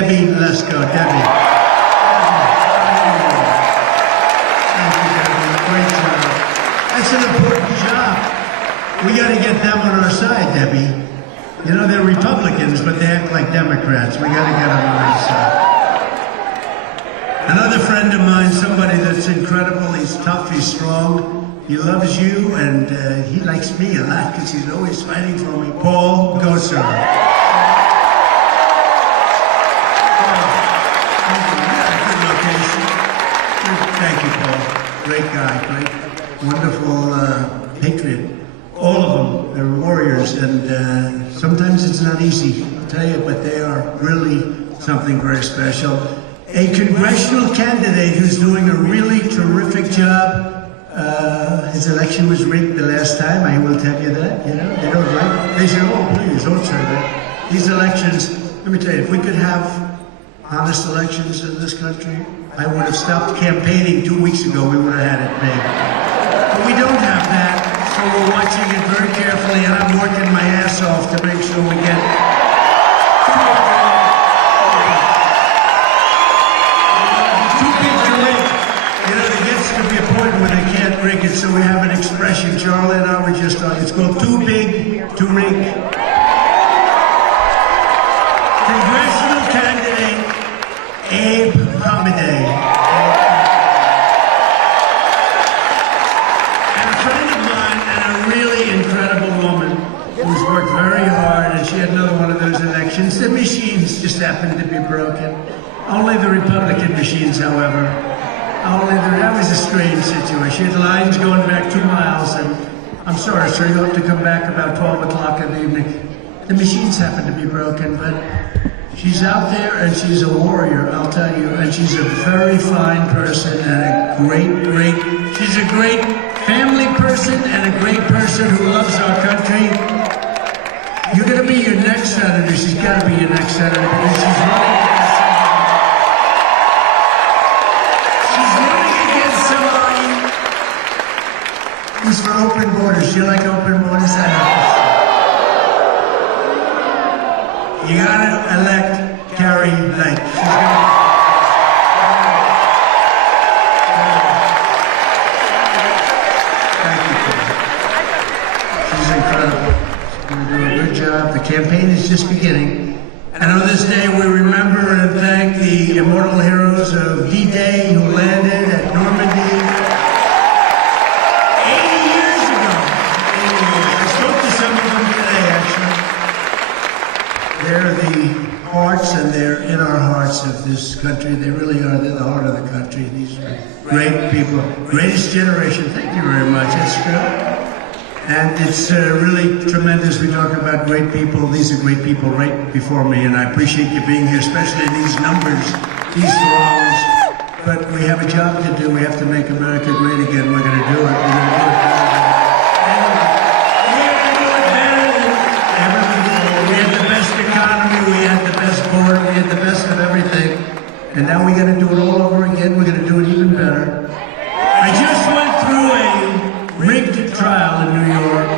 Debbie, let's go, Debbie. Thank you, Debbie. Great job. That's an important job. We got to get them on our side, Debbie. You know, they're Republicans, but they act like Democrats. We got to get them on our side. Another friend of mine, somebody that's incredible. He's tough, he's strong. He loves you, and he likes me a lot because he's always fighting for me. Paul, go, sir. Thank you, Paul. Great guy, great, wonderful patriot. All of them, they're warriors, and sometimes it's not easy, I'll tell you, but they are really something very special. A congressional candidate who's doing a really terrific job. His election was rigged the last time, I will tell you that, you know. They don't like it. They say, oh, please, don't say that. These elections, let me tell you, if we could have honest elections in this country, I would have stopped campaigning 2 weeks ago. We would have had it made. But we don't have that, so we're watching it very carefully, and I'm working my ass off to make sure we get too big to rig. You know, there gets to be a point where they can't rig it, so we have an expression. Charlie and I were just on. It's called too big to rig. Congressional candidate Abe Hamadeh. And a friend of mine and a really incredible woman who's worked very hard, and she had another one of those elections. The machines just happened to be broken. Only the Republican machines, however. That was a strange situation. She had lines going back 2 miles, and I'm sorry, sir, you'll have to come back about 12 o'clock in the evening. The machines happened to be broken, but she's out there, and she's a warrior, I'll tell you, and she's a very fine person, and she's a great family person, and a great person who loves our country. You're going to be your next senator. She's got to be your next senator, because she's running somebody who's for open borders. You like open borders? You gotta elect Carrie Lake. Thank you, Carrie. She's incredible. She's gonna do a good job. The campaign is just beginning. And on this day, we remember and thank the immortal heroes of D-Day who landed at Normandy 80 years ago. 80 years. I spoke to some of them today, actually. They're the hearts, and they're in our hearts of this country. They really are. They're the heart of the country. These are great people. Greatest generation. Thank you very much. That's true. And it's really tremendous. We talk about great people. These are great people right before me, and I appreciate you being here, especially these numbers, these throngs. But we have a job to do. We have to make America great again. We're going to do it. We're going to do it better. We had the best border, we had the best of everything, and now we got to do it all over again. We're going to do it even better. I just went through a rigged trial in New York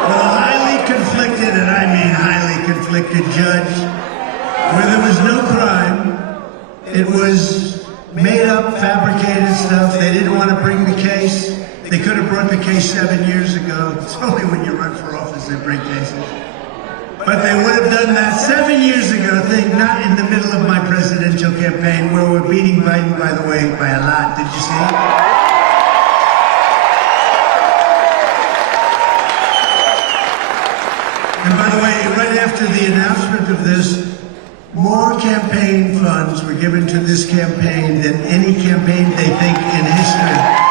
with a highly conflicted, and I mean highly conflicted judge, where there was no crime. It was made up, fabricated stuff. They didn't want to bring the case. They could have brought the case 7 years ago. It's only when you run for office they bring cases. But they would have done that 7 years ago, not in the middle of my presidential campaign, where we're beating Biden, by the way, by a lot. Did you see? And by the way, right after the announcement of this, more campaign funds were given to this campaign than any campaign they think in history.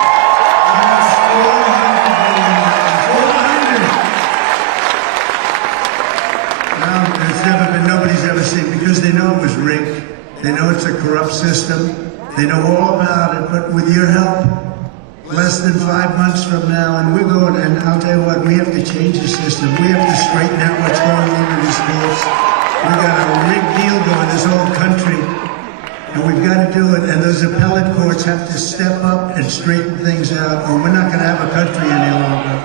Nobody's ever seen, because they know it was rigged. They know it's a corrupt system. They know all about it. But with your help, less than 5 months from now, and we're going, and I'll tell you what, we have to change the system. We have to straighten out what's going on in these courts. We've got a rigged deal going, this whole country. And we've got to do it. And those appellate courts have to step up and straighten things out, or we're not going to have a country any longer.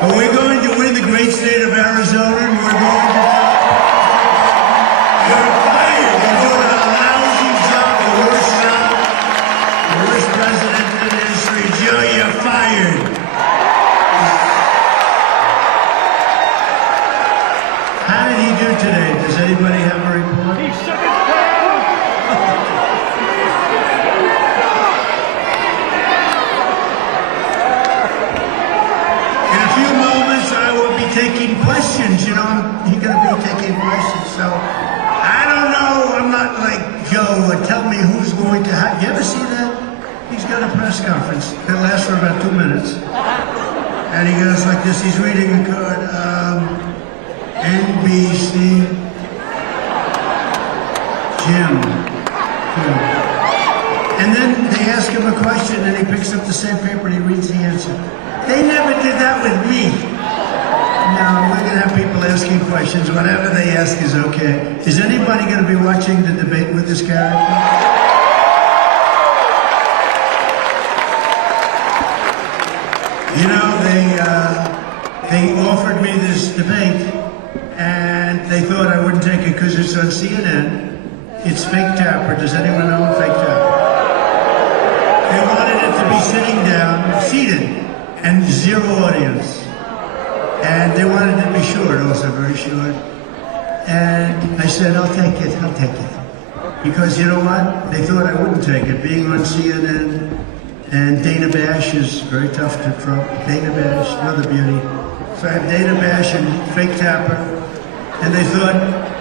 But we're going to win the great state of Arizona, and we're going to How did he do today? Does anybody have a report? He shook his pants! In a few moments, I will be taking questions. You know, he's going to be taking questions. So, I don't know. I'm not like Joe. Tell me who's going to have. You ever see that? He's got a press conference that lasts for about 2 minutes. And he goes like this. He's reading a card. NBC. Jim. And then they ask him a question and he picks up the same paper and he reads the answer. They never did that with me. No, we're going to have people asking questions. Whatever they ask is okay. Is anybody going to be watching the debate with this character? You know, they offered me this debate and they thought I wouldn't take it because it's on CNN. It's fake tapper. Does anyone know fake tapper? They wanted it to be sitting down, seated, and zero audience. And they wanted it to be short, also very short. And I said, I'll take it. Because you know what? They thought I wouldn't take it. Being on CNN, and Dana Bash is very tough to Trump. Dana Bash, another beauty. So I have Dana Bash and fake tapper. And they thought,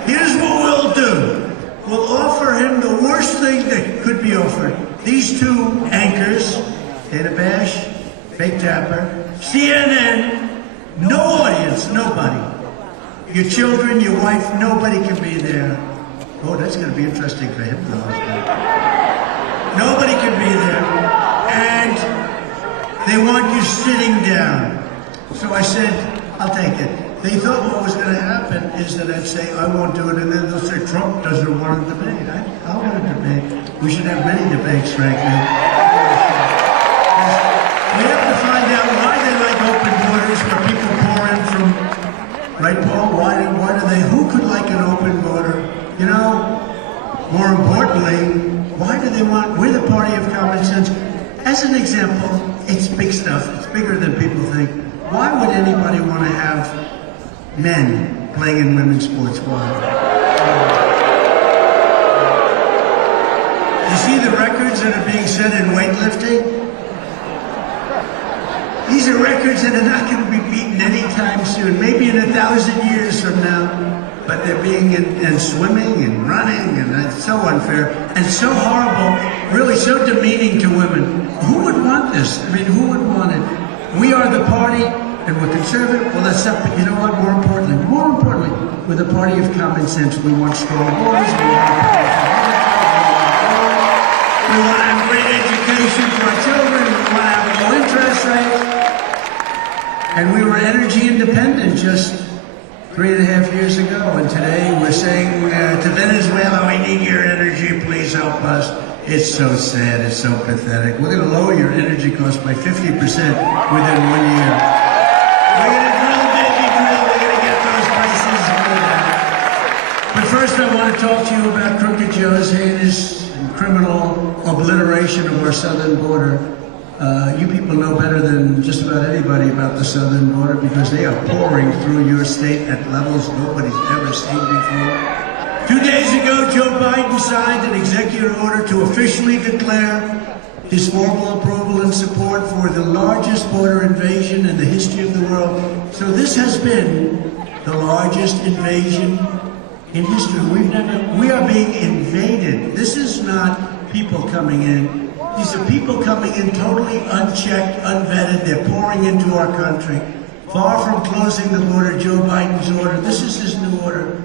here's what we'll do. We'll offer him the worst thing that could be offered. These two anchors, Dana Bash, fake tapper, CNN, no audience, nobody. Your children, your wife, nobody can be there. Oh, that's going to be interesting for him. Nobody can be there. And they want you sitting down. So I said, I'll take it. They thought what was going to happen is that I'd say, I won't do it, and then they'll say, Trump doesn't want a debate. I want a debate. We should have many debates, frankly. We have to find out why they like open borders where people pour in from, right, Paul? Why do they, who could like an open border? You know, more importantly, why do they want, we're the party of common sense. As an example, it's big stuff. It's bigger than people think. Why would anybody want to have men playing in women's sports? Why? You see the records that are being set in weightlifting? These are records that are not going to be beaten anytime soon, maybe in 1,000 years from now. But they're being in swimming and running, and it's so unfair and so horrible, really so demeaning to women. Who would want this? I mean, who would want it? We are the party, and we're conservative. Well, that's not, but you know what? More importantly, we're the party of common sense. We want strong borders. We want to have great education for our children. We want to have a low interest rate. And we were energy independent just 3.5 years ago, and today we're saying to Venezuela, we need your energy, please help us. It's so sad, it's so pathetic. We're going to lower your energy costs by 50% within 1 year. We're going to drill, baby, drill. We're going to get those prices down. But first I want to talk to you about Crooked Joe's heinous and criminal obliteration of our southern border. You people know better than just about anybody about the southern border because they are pouring through your state at levels nobody's ever seen before. 2 days ago, Joe Biden signed an executive order to officially declare his formal approval and support for the largest border invasion in the history of the world. So this has been the largest invasion in history. We are being invaded. This is not people coming in. These are people coming in totally unchecked, unvetted. They're pouring into our country. Far from closing the border, Joe Biden's order, this is his new order.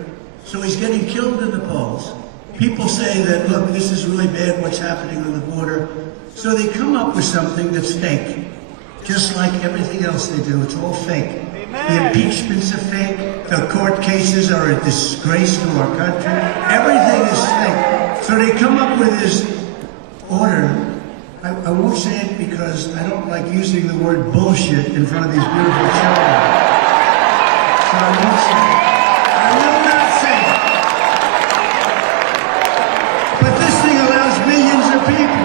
So he's getting killed in the polls. People say that, look, this is really bad what's happening on the border. So they come up with something that's fake. Just like everything else they do, it's all fake. The impeachments are fake. The court cases are a disgrace to our country. Everything is fake. So they come up with this order. I won't say it because I don't like using the word bullshit in front of these beautiful children. So I won't say it. I will not say it. But this thing allows millions of people.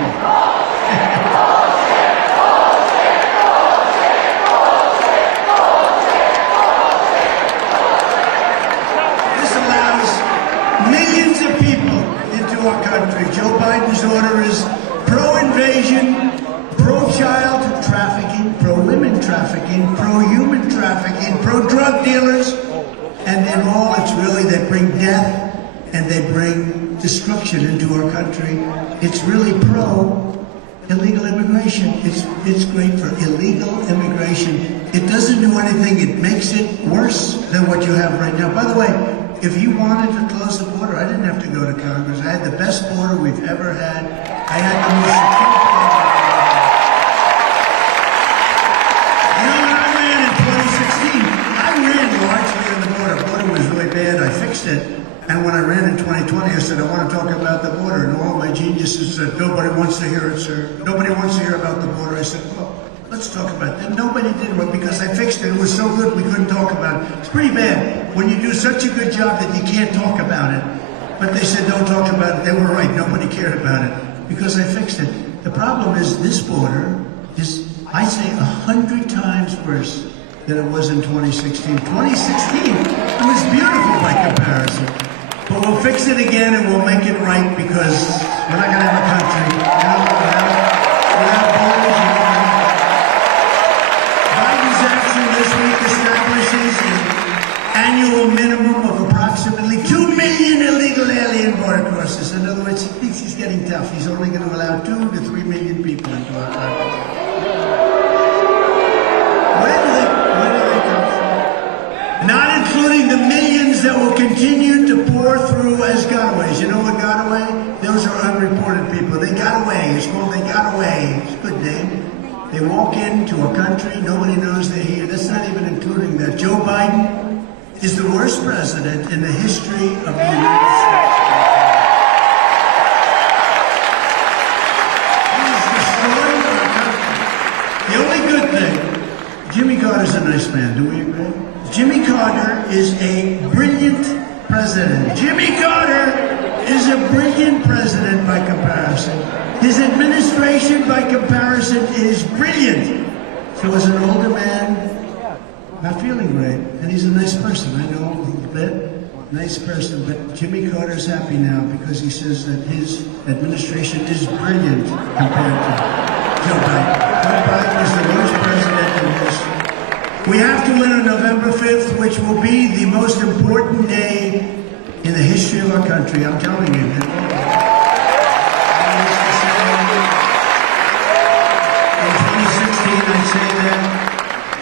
country. Joe Biden's order is pro-invasion, pro-child trafficking, pro-women trafficking, pro-human trafficking, pro-drug dealers, and in all, it's really they bring death and they bring destruction into our country. It's really pro-illegal immigration. It's great for illegal immigration. It doesn't do anything. It makes it worse than what you have right now. By the way, if you wanted to close the border, I didn't have to go to Congress. I had the best border we've ever had. I had the most secure border. You know, when I ran in 2016, I ran largely on the border. The border was really bad. I fixed it. And when I ran in 2020, I said, I want to talk about the border. And all my geniuses said, nobody wants to hear it, sir. Nobody wants to hear about the border. I said, well, let's talk about that. Nobody did one because I fixed it. It was so good we couldn't talk about it. It's pretty bad when you do such a good job that you can't talk about it. But they said, don't talk about it. They were right. Nobody cared about it because I fixed it. The problem is this border is, I say, 100 times worse than it was in 2016. 2016, it was beautiful by comparison. But we'll fix it again and we'll make it right because we're not going to have a country without borders. Biden's action this week establishes an annual minimum of approximately 2 million illegal alien border crossers. In other words, he's getting tough. He's only going to allow 2 to 3 million people into our country. Where do they come from? Not including the millions that will continue to pour through as gotaways. You know what got away? Those are unreported people. They got away. It's called They Got Away. It's a good name. They walk into a country, nobody knows they're here. That's not even including that. Joe Biden is the worst president in the history of the United States. He's destroying our country. The only good thing, Jimmy Carter's a nice man. Do we agree? Jimmy Carter is a brilliant president. Jimmy Carter is a brilliant president by comparison. His administration by comparison is brilliant. So as an older man, not feeling great, and he's a nice person. I know he's a bit nice person, but Jimmy Carter's happy now because he says that his administration is brilliant compared to Joe Biden. Joe Biden is the worst president in history. We have to win on November 5th, which will be the most important day in the history of our country. I'm telling you. In 2016, I'd say that,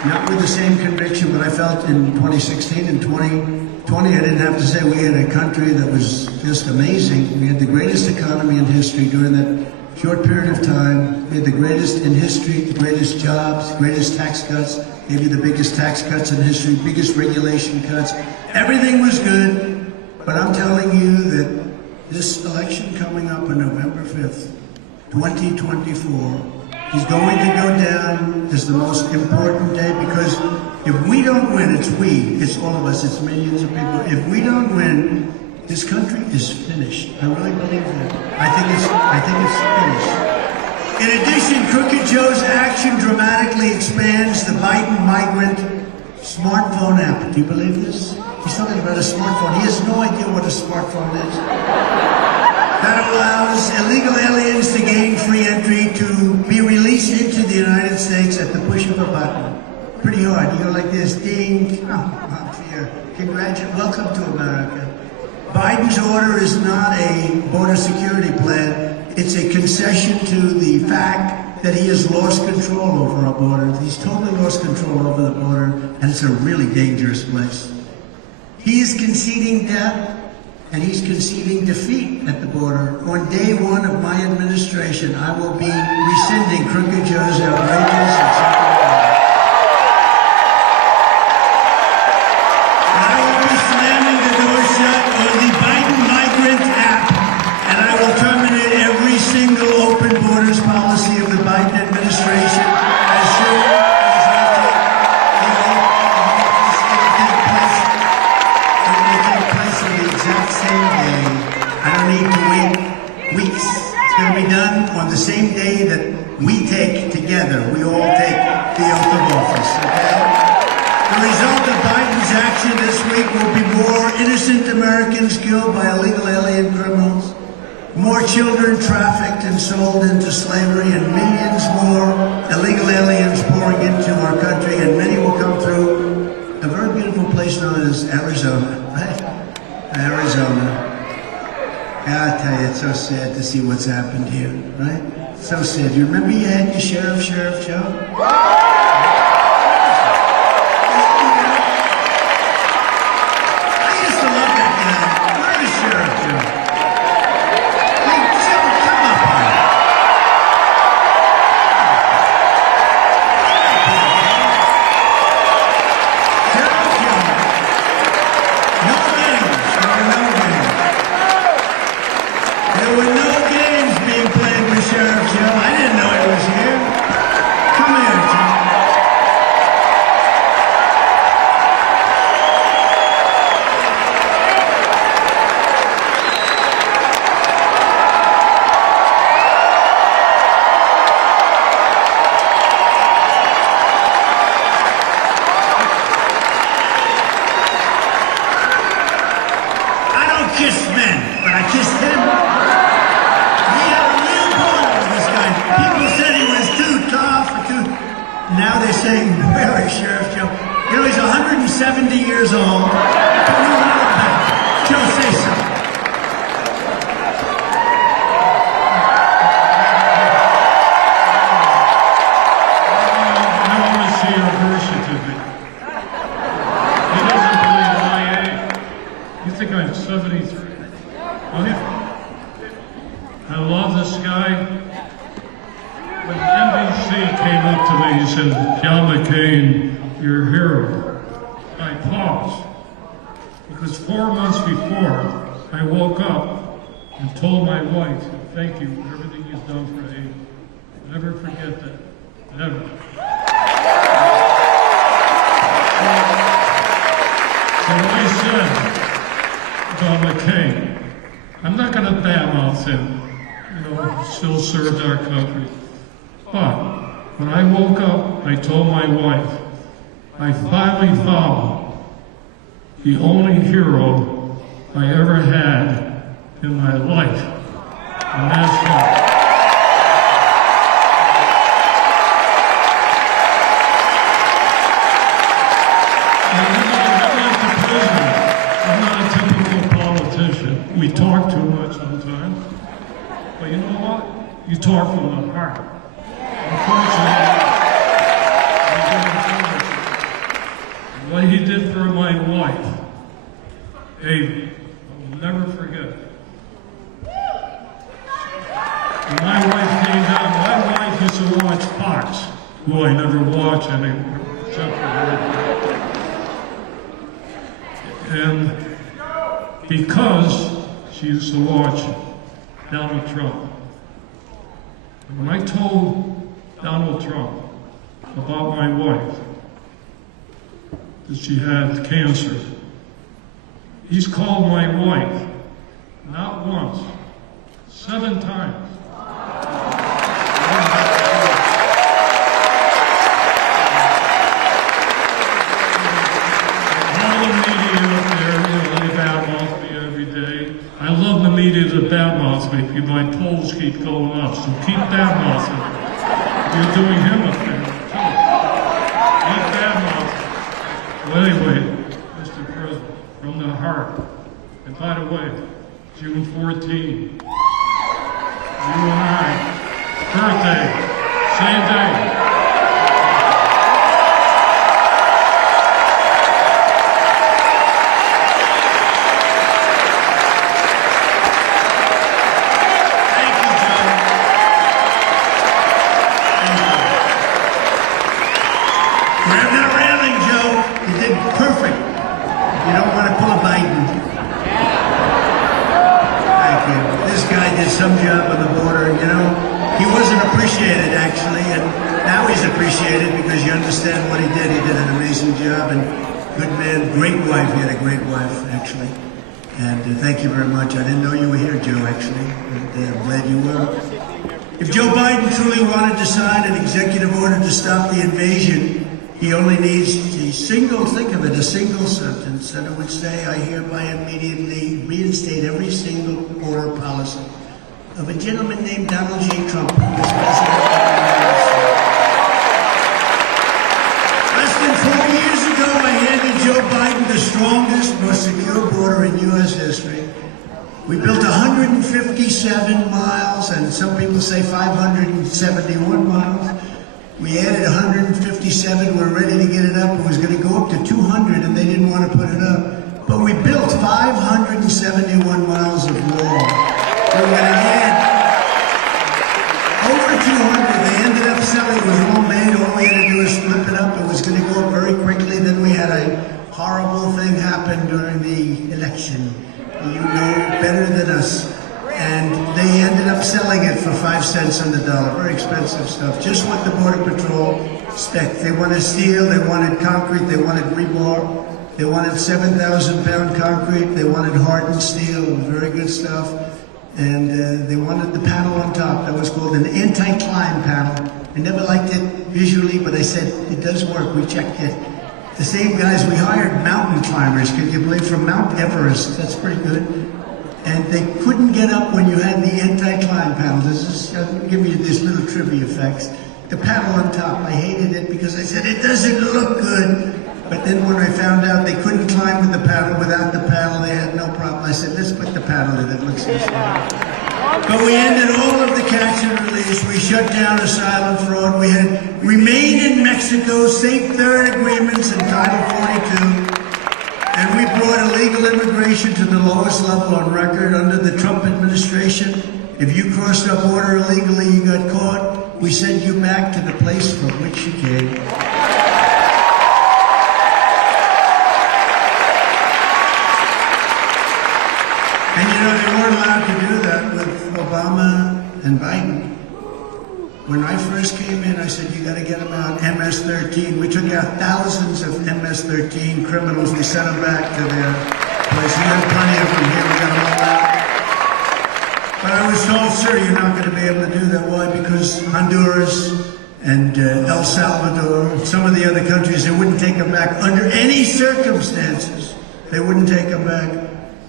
not with the same conviction, but I felt in 2016 and 2020, I didn't have to say we had a country that was just amazing. We had the greatest economy in history during that short period of time. We had the greatest in history, the greatest jobs, greatest tax cuts, maybe the biggest tax cuts in history, biggest regulation cuts. Everything was good, but I'm telling you that this election coming up on November 5th, 2024, is going to go down as the most important day because if we don't win, it's we, it's all of us, it's millions of people. If we don't win, this country is finished. I really believe that. I think it's finished. In addition, Crooked Joe's action dramatically expands the Biden Migrant smartphone app. Do you believe this? He's talking about a smartphone. He has no idea what a smartphone is. That allows illegal aliens to gain free entry to be released into the United States at the push of a button. Pretty hard. You go like this, ding. Oh, up here. Congratulations. Welcome to America. Biden's order is not a border security plan. It's a concession to the fact that he has lost control over our border. He's totally lost control over the border, and it's a really dangerous place. He is conceding death, and he's conceding defeat at the border. On day one of my administration, I will be rescinding Crooked Joe's outrageous and simple order. And I will be slamming the door shut on the Biden Migrant app, and I will terminate every single open borders policy of the Biden administration as soon as I take place. It will take place on the exact same day. I don't need to wait weeks. It's going to be done on the same day that we take together. We all take the oath of office, okay? The result of Biden's action this week will be more innocent Americans killed by illegal alien criminals, More children trafficked and sold into slavery, and millions more illegal aliens pouring into our country, and many will come through a very beautiful place known as Arizona, right? Arizona. Yeah, I tell you, it's so sad to see what's happened here, right? So sad. You remember you had your Sheriff Joe? Now they're saying, where is Sheriff Joe? You know, he's 170 years old. Joe, say something. I want to see your birth certificate. He doesn't believe my age. You think I'm 73? Oh, yeah. I love this guy. When NBC came up to me and said, John McCain, you're a hero, I paused. Because 4 months before, I woke up and told my wife, thank you for everything you've done for Abe. Never forget that. Never. So I said, John McCain, I'm not going to badmouth him. You know, still served our country. But when I woke up, I told my wife, I finally found the only hero I ever had in my life, and that's him. I'm not a typical politician. We talk too much sometimes. But you know what? You talk from the heart. Unfortunately, what he did for my wife, Abe, I will never forget. When my wife came down, my wife used to watch Fox, who I never watch anymore, except for her. And because she used to watch Donald Trump. And when I told Donald Trump about my wife, that she had cancer, he's called my wife not once, 7 times. All the media up there, you know, they badmouth me every day. I love the media that badmouths me because my polls keep going up, so keep badmouthing. You're doing him a favor, too. Keep badmouthing. Well, anyway, Mr. President, from the heart, and by the way, June 14, you and I, birthday, same day. Some job on the border, you know, he wasn't appreciated actually, and now he's appreciated because you understand what he did. He did an amazing job, and good man, great wife. He had a great wife actually, and thank you very much. I didn't know you were here, Joe, actually, and I'm glad you were. If Joe Biden truly wanted to sign an executive order to stop the invasion, he only needs a single, think of it, a single sentence, and it would say, I hereby immediately reinstate every single border policy of a gentleman named Donald J. Trump, who was president of the United States. Less than 4 years ago, I handed Joe Biden the strongest, most secure border in U.S. history. We built 157 miles, and some people say 571 miles. We added 157. We're ready to get it up. It was going to go up to 200, and they didn't want to put it up. But we built 571 miles of wall. We were going to add over 200. They ended up selling. It was all made. All we had to do was flip it up. It was going to go up very quickly. Then we had a horrible thing happen during the election. You know better than us. And they ended up selling it for 5 cents on the dollar. Very expensive stuff. Just what the Border Patrol expect. They wanted steel, they wanted concrete, they wanted rebar, they wanted 7,000-pound concrete, they wanted hardened steel, very good stuff. And they wanted the panel on top. That was called an anti-climb panel. I never liked it visually, but I said, it does work. We checked it. The same guys, we hired mountain climbers, can you believe, from Mount Everest. That's pretty good. And they couldn't get up when you had the anti-climb panel. I'll give you this little trivia facts. The panel on top, I hated it because I said, it doesn't look good. But then when I found out they couldn't climb with the panel, without the panel, they had no problem. I said, let's put the panel in, it looks this way. But we ended all of the catch and release. We shut down asylum fraud. We had remain in Mexico, safe third agreements in Title 42. And we brought illegal immigration to the lowest level on record under the Trump administration. If you crossed our border illegally, you got caught, we sent you back to the place from which you came. And you know, they weren't allowed to do that with Obama and Biden. When I first came in, I said, you got to get them out. MS-13. We took out thousands of MS-13 criminals. We sent them back to their place. We got plenty of them here. We got them all out. But I was told, sir, you're not going to be able to do that. Why? Because Honduras and El Salvador, some of the other countries, they wouldn't take them back under any circumstances. They wouldn't take them back.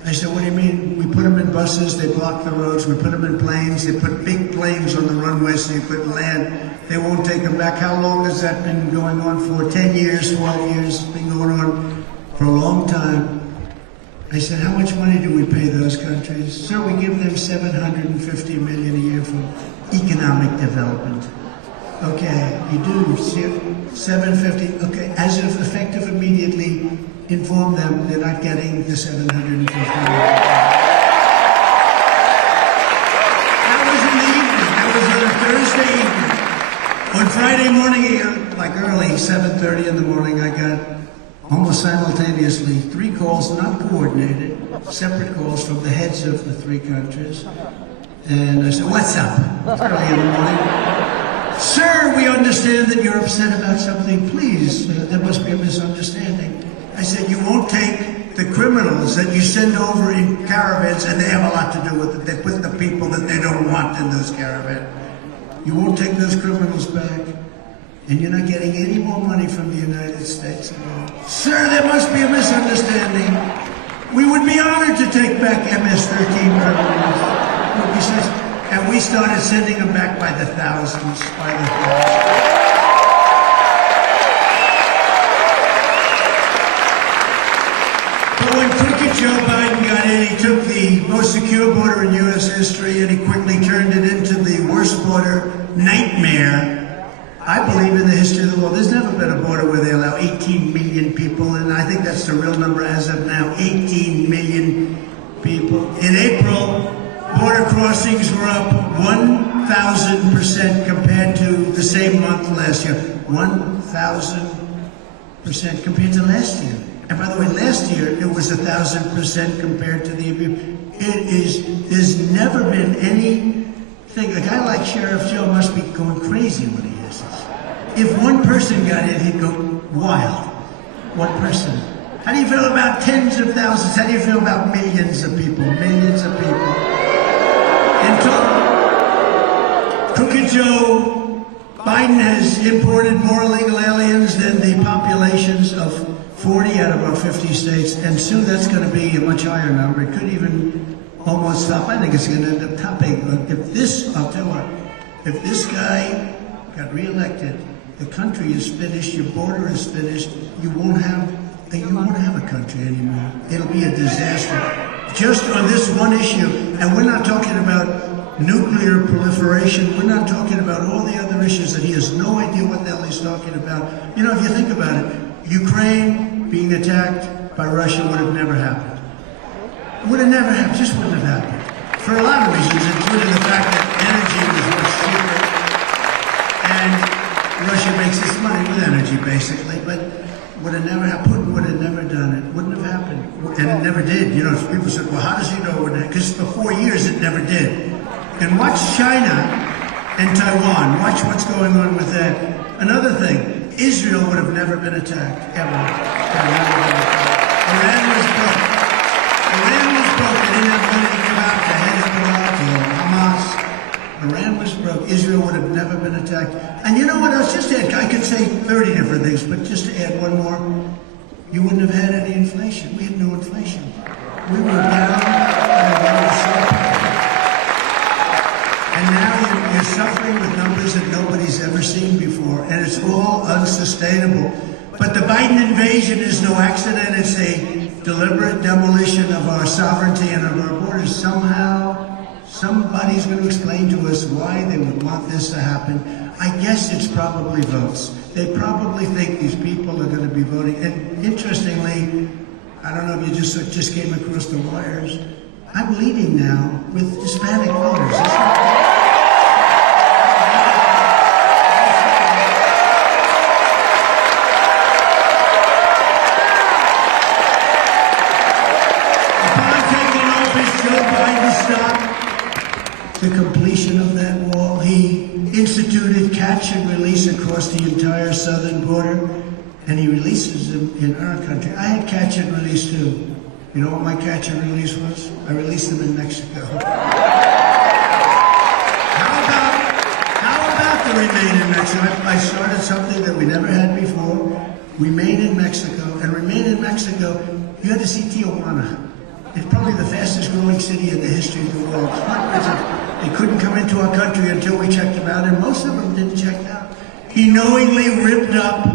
I said, what do you mean? We put them in buses, they block the roads, we put them in planes, they put big planes on the runway so you couldn't land. They won't take them back. How long has that been going on for? 10 years, 12 years? It's been going on for a long time. I said, how much money do we pay those countries? Sir, we give them $750 million a year for economic development. Okay, you do, 750, okay, as of effective immediately, inform them they're not getting the $750 million. That was in the evening, that was on a Thursday evening. On Friday morning, like early, 7:30 in the morning, I got almost simultaneously 3 calls, not coordinated, separate calls from the heads of the 3 countries. And I said, what's up? It's early in the morning. Sir, we understand that you're upset about something. Please, there must be a misunderstanding. I said, you won't take the criminals that you send over in caravans, and they have a lot to do with it. They put the people that they don't want in those caravans. You won't take those criminals back, and you're not getting any more money from the United States. Sir, there must be a misunderstanding. We would be honored to take back MS-13 criminals. And we started sending them back by the thousands, But when crooked Joe Biden got in, he took the most secure border in U.S. history and he quickly turned it into the worst border nightmare, I believe, in the history of the world. There's never been a border where they allow 18 million people, and I think that's the real number as of now, 18 million people. In April, border crossings were up 1,000% compared to the same month last year. 1,000% compared to last year. And by the way, last year it was 1,000% compared to the. There's never been anything. A guy like Sheriff Joe must be going crazy when he hears this. If one person got in, he'd go wild. One person. How do you feel about tens of thousands? How do you feel about millions of people? Millions of people. In total, Crooked Joe Biden has imported more illegal aliens than the populations of 40 out of our 50 states, and soon that's going to be a much higher number. It could even almost top. I think it's going to end up topping. If this, I'll tell you what, if this guy got reelected, the country is finished, your border is finished, you won't have a country anymore. It'll be a disaster. Just on this one issue, and we're not talking about nuclear proliferation, we're not talking about all the other issues that he has no idea what the hell he's talking about. You know, if you think about it, Ukraine being attacked by Russia would have never happened. Would have never happened, just wouldn't have happened. For a lot of reasons, including the fact that energy was much cheaper, and Russia makes its money with energy, basically, but would have never happened. Putin would have never done it. Wouldn't have happened. And it never did. You know, people said, well, how does he know it? Because for 4 years it never did. And watch China and Taiwan. Watch what's going on with that. Another thing, Israel would have never been attacked, ever. Iran was broke. Iran was broke. They didn't have money to give out to Hezbollah, to Hamas. Iran was broke. Israel would have never been attacked. And you know what else? Just to add, I could say 30 different things, but just to add one more, you wouldn't have had any inflation. We had no inflation. We were down, and now you're suffering with numbers that nobody's ever seen before, and it's all unsustainable. But the Biden invasion is no accident. It's a deliberate demolition of our sovereignty and of our borders. Somehow, somebody's going to explain to us why they would want this to happen. I guess it's probably votes. They probably think these people are going to be voting. And interestingly, I don't know if you just came across the wires, I'm leading now with Hispanic voters. The completion of that wall. He instituted catch and release across the entire southern border, and he releases them in our country. I had catch and release too. You know what my catch and release was? I released them in Mexico. How about the Remain in Mexico? I started something that we never had before. Remain in Mexico. And Remain in Mexico, you had to see Tijuana. It's probably the fastest growing city in the history of the world. They couldn't come into our country until we checked them out, and most of them didn't check out. He knowingly ripped up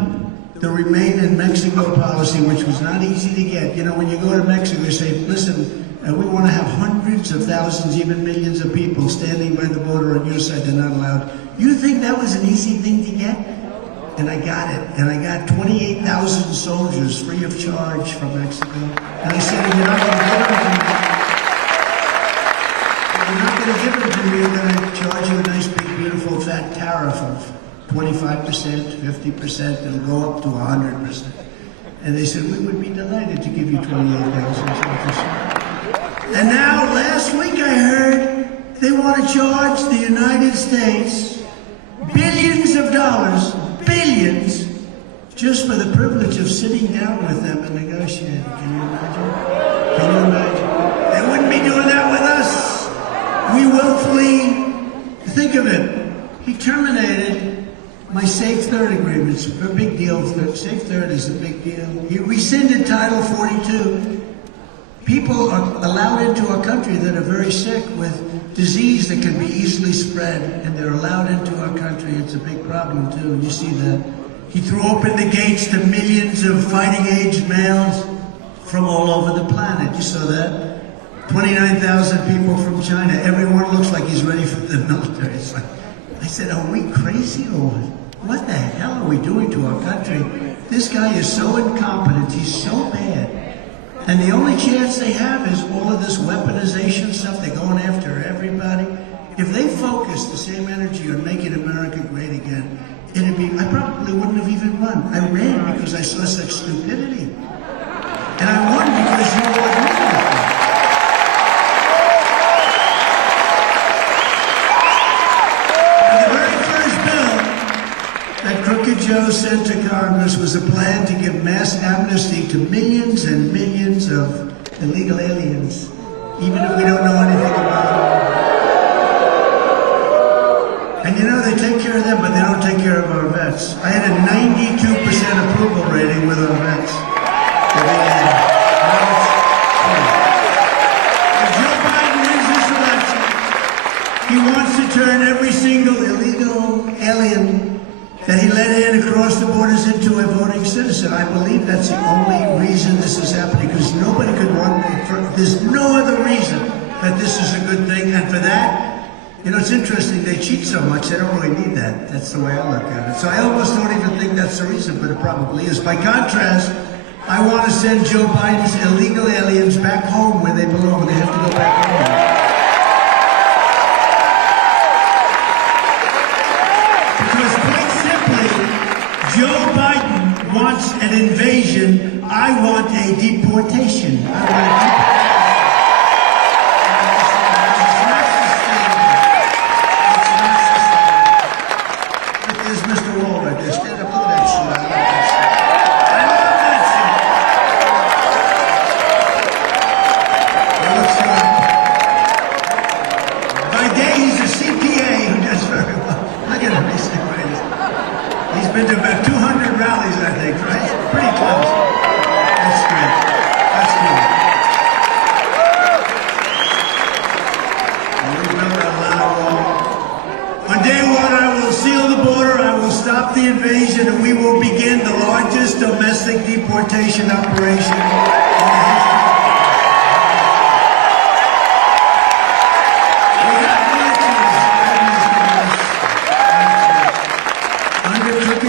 the Remain in Mexico policy, which was not easy to get. You know, when you go to Mexico, they say, listen, we want to have hundreds of thousands, even millions of people standing by the border on your side. They're not allowed. You think that was an easy thing to get? And I got it. And I got 28,000 soldiers free of charge from Mexico. And I said, if you're not going to give them to me, I'm going to charge you a nice, big, beautiful, fat tariff of 25%, 50%, it'll go up to 100%. And they said, we would be delighted to give you 28,000 soldiers. And now, last week I heard they want to charge the United States billions of dollars, billions, just for the privilege of sitting down with them and negotiating. Can you imagine? Can you imagine? They wouldn't be doing that with us. We willfully, think of it, he terminated my Safe Third agreements. A big deal. Safe Third is a big deal. He rescinded Title 42. People are allowed into our country that are very sick with disease that can be easily spread, and they're allowed into our country. It's a big problem, too. You see that. He threw open the gates to millions of fighting-age males from all over the planet. You saw that. 29,000 people from China. Everyone looks like he's ready for the military. It's like, I said, are we crazy or what? What the hell are we doing to our country? This guy is so incompetent. He's so bad. And the only chance they have is all of this weaponization stuff. They're going after everybody. If they focus the same energy on making America great again, it'd be, I probably wouldn't have even run. I ran because I saw such stupidity. And I won because you all agreed with me. Joe sent to Congress was a plan to give mass amnesty to millions and millions of illegal aliens, even if we don't know anything about them. And you know, they take care of them, but they don't take care of our vets. I had a 92% approval rating with our vets. Joe Biden turn every single illegal alien that he let in across the borders into a voting citizen. I believe that's the only reason this is happening, because nobody could want, there's no other reason that this is a good thing. And for that, you know, it's interesting, they cheat so much, they don't really need that. That's the way I look at it. So I almost don't even think that's the reason, but it probably is. By contrast, I want to send Joe Biden's illegal aliens back home where they belong. They have to go back home. Joe Biden wants an invasion. I want a deportation. I want a deportation. It's not sustainable. Look, there's Mr. Wall right there. Stand up. Look at that shit. I love that shit. It looks by day, he's a CPA who does very well. Look at him. He's the greatest. He's been to about 200 rallies, I think, right? Pretty close. That's good. That's good. And we built a lot of wall. On day one, I will seal the border, I will stop the invasion, and we will begin the largest domestic deportation operation in the history.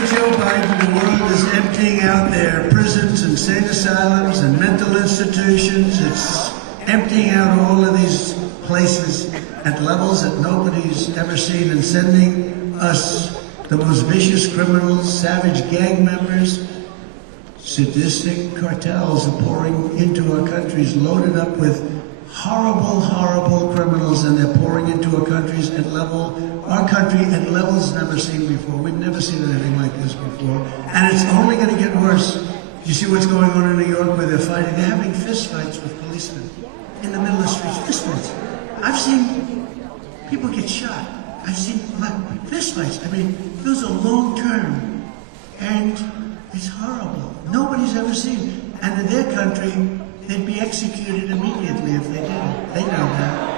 Joe Biden, the world is emptying out their prisons, insane asylums, and mental institutions. It's emptying out all of these places at levels that nobody's ever seen, and sending us the most vicious criminals, savage gang members, sadistic cartels are pouring into our countries, loaded up with horrible, horrible criminals, and they're pouring into our countries at our country at levels never seen before. We've never seen anything like this before. And it's only going to get worse. You see what's going on in New York where they're fighting? They're having fist fights with policemen in the middle of the streets. Fist fights. I've seen people get shot. I've seen fist fights. I mean, those are long term. And it's horrible. Nobody's ever seen. And in their country, they'd be executed immediately if they did. They know that.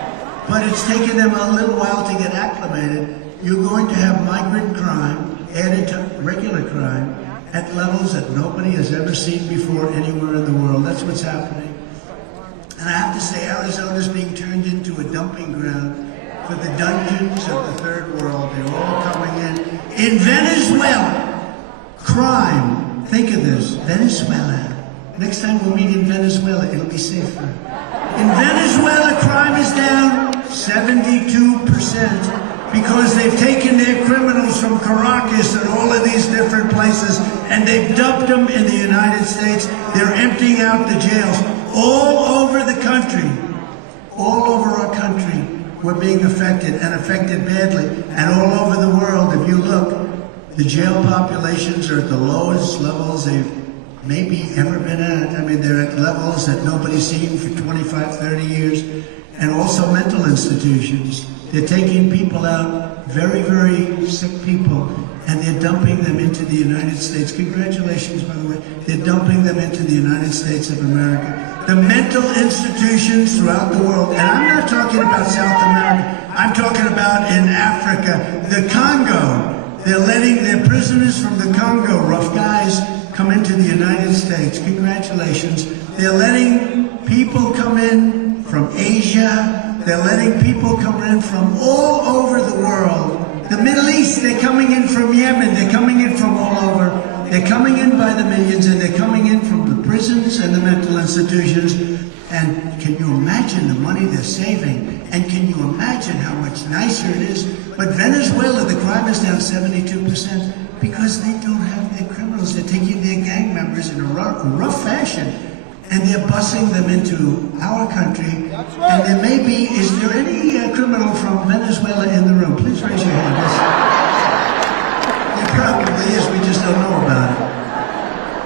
But it's taken them a little while to get acclimated. You're going to have migrant crime added to regular crime at levels that nobody has ever seen before anywhere in the world. That's what's happening. And I have to say, Arizona's being turned into a dumping ground for the dungeons of the third world. They're all coming in. In Venezuela, crime, think of this, Venezuela. Next time we'll meet in Venezuela, it'll be safer. In Venezuela, crime is down 72% because they've taken their criminals from Caracas and all of these different places and they've dumped them in the United States. They're emptying out the jails all over the country. All over our country, we're being affected and affected badly. And all over the world, if you look, the jail populations are at the lowest levels they've maybe ever been at. I mean, they're at levels that nobody's seen for 25, 30 years. And also mental institutions. They're taking people out, very, very sick people, and they're dumping them into the United States. Congratulations, by the way. They're dumping them into the United States of America. The mental institutions throughout the world, and I'm not talking about South America, I'm talking about in Africa, the Congo. They're letting their prisoners from the Congo, rough guys, come into the United States. Congratulations. They're letting people come in from Asia. They're letting people come in from all over the world. The Middle East, they're coming in from Yemen. They're coming in from all over. They're coming in by the millions, and they're coming in from the prisons and the mental institutions. And can you imagine the money they're saving? And can you imagine how much nicer it is? But Venezuela, the crime is down 72% because they don't have their criminals. They're taking their gang members in a rough fashion, and they're busing them into our country. And there may be, is there any criminal from Venezuela in the room? Please raise your hand. There probably is, we just don't know about it.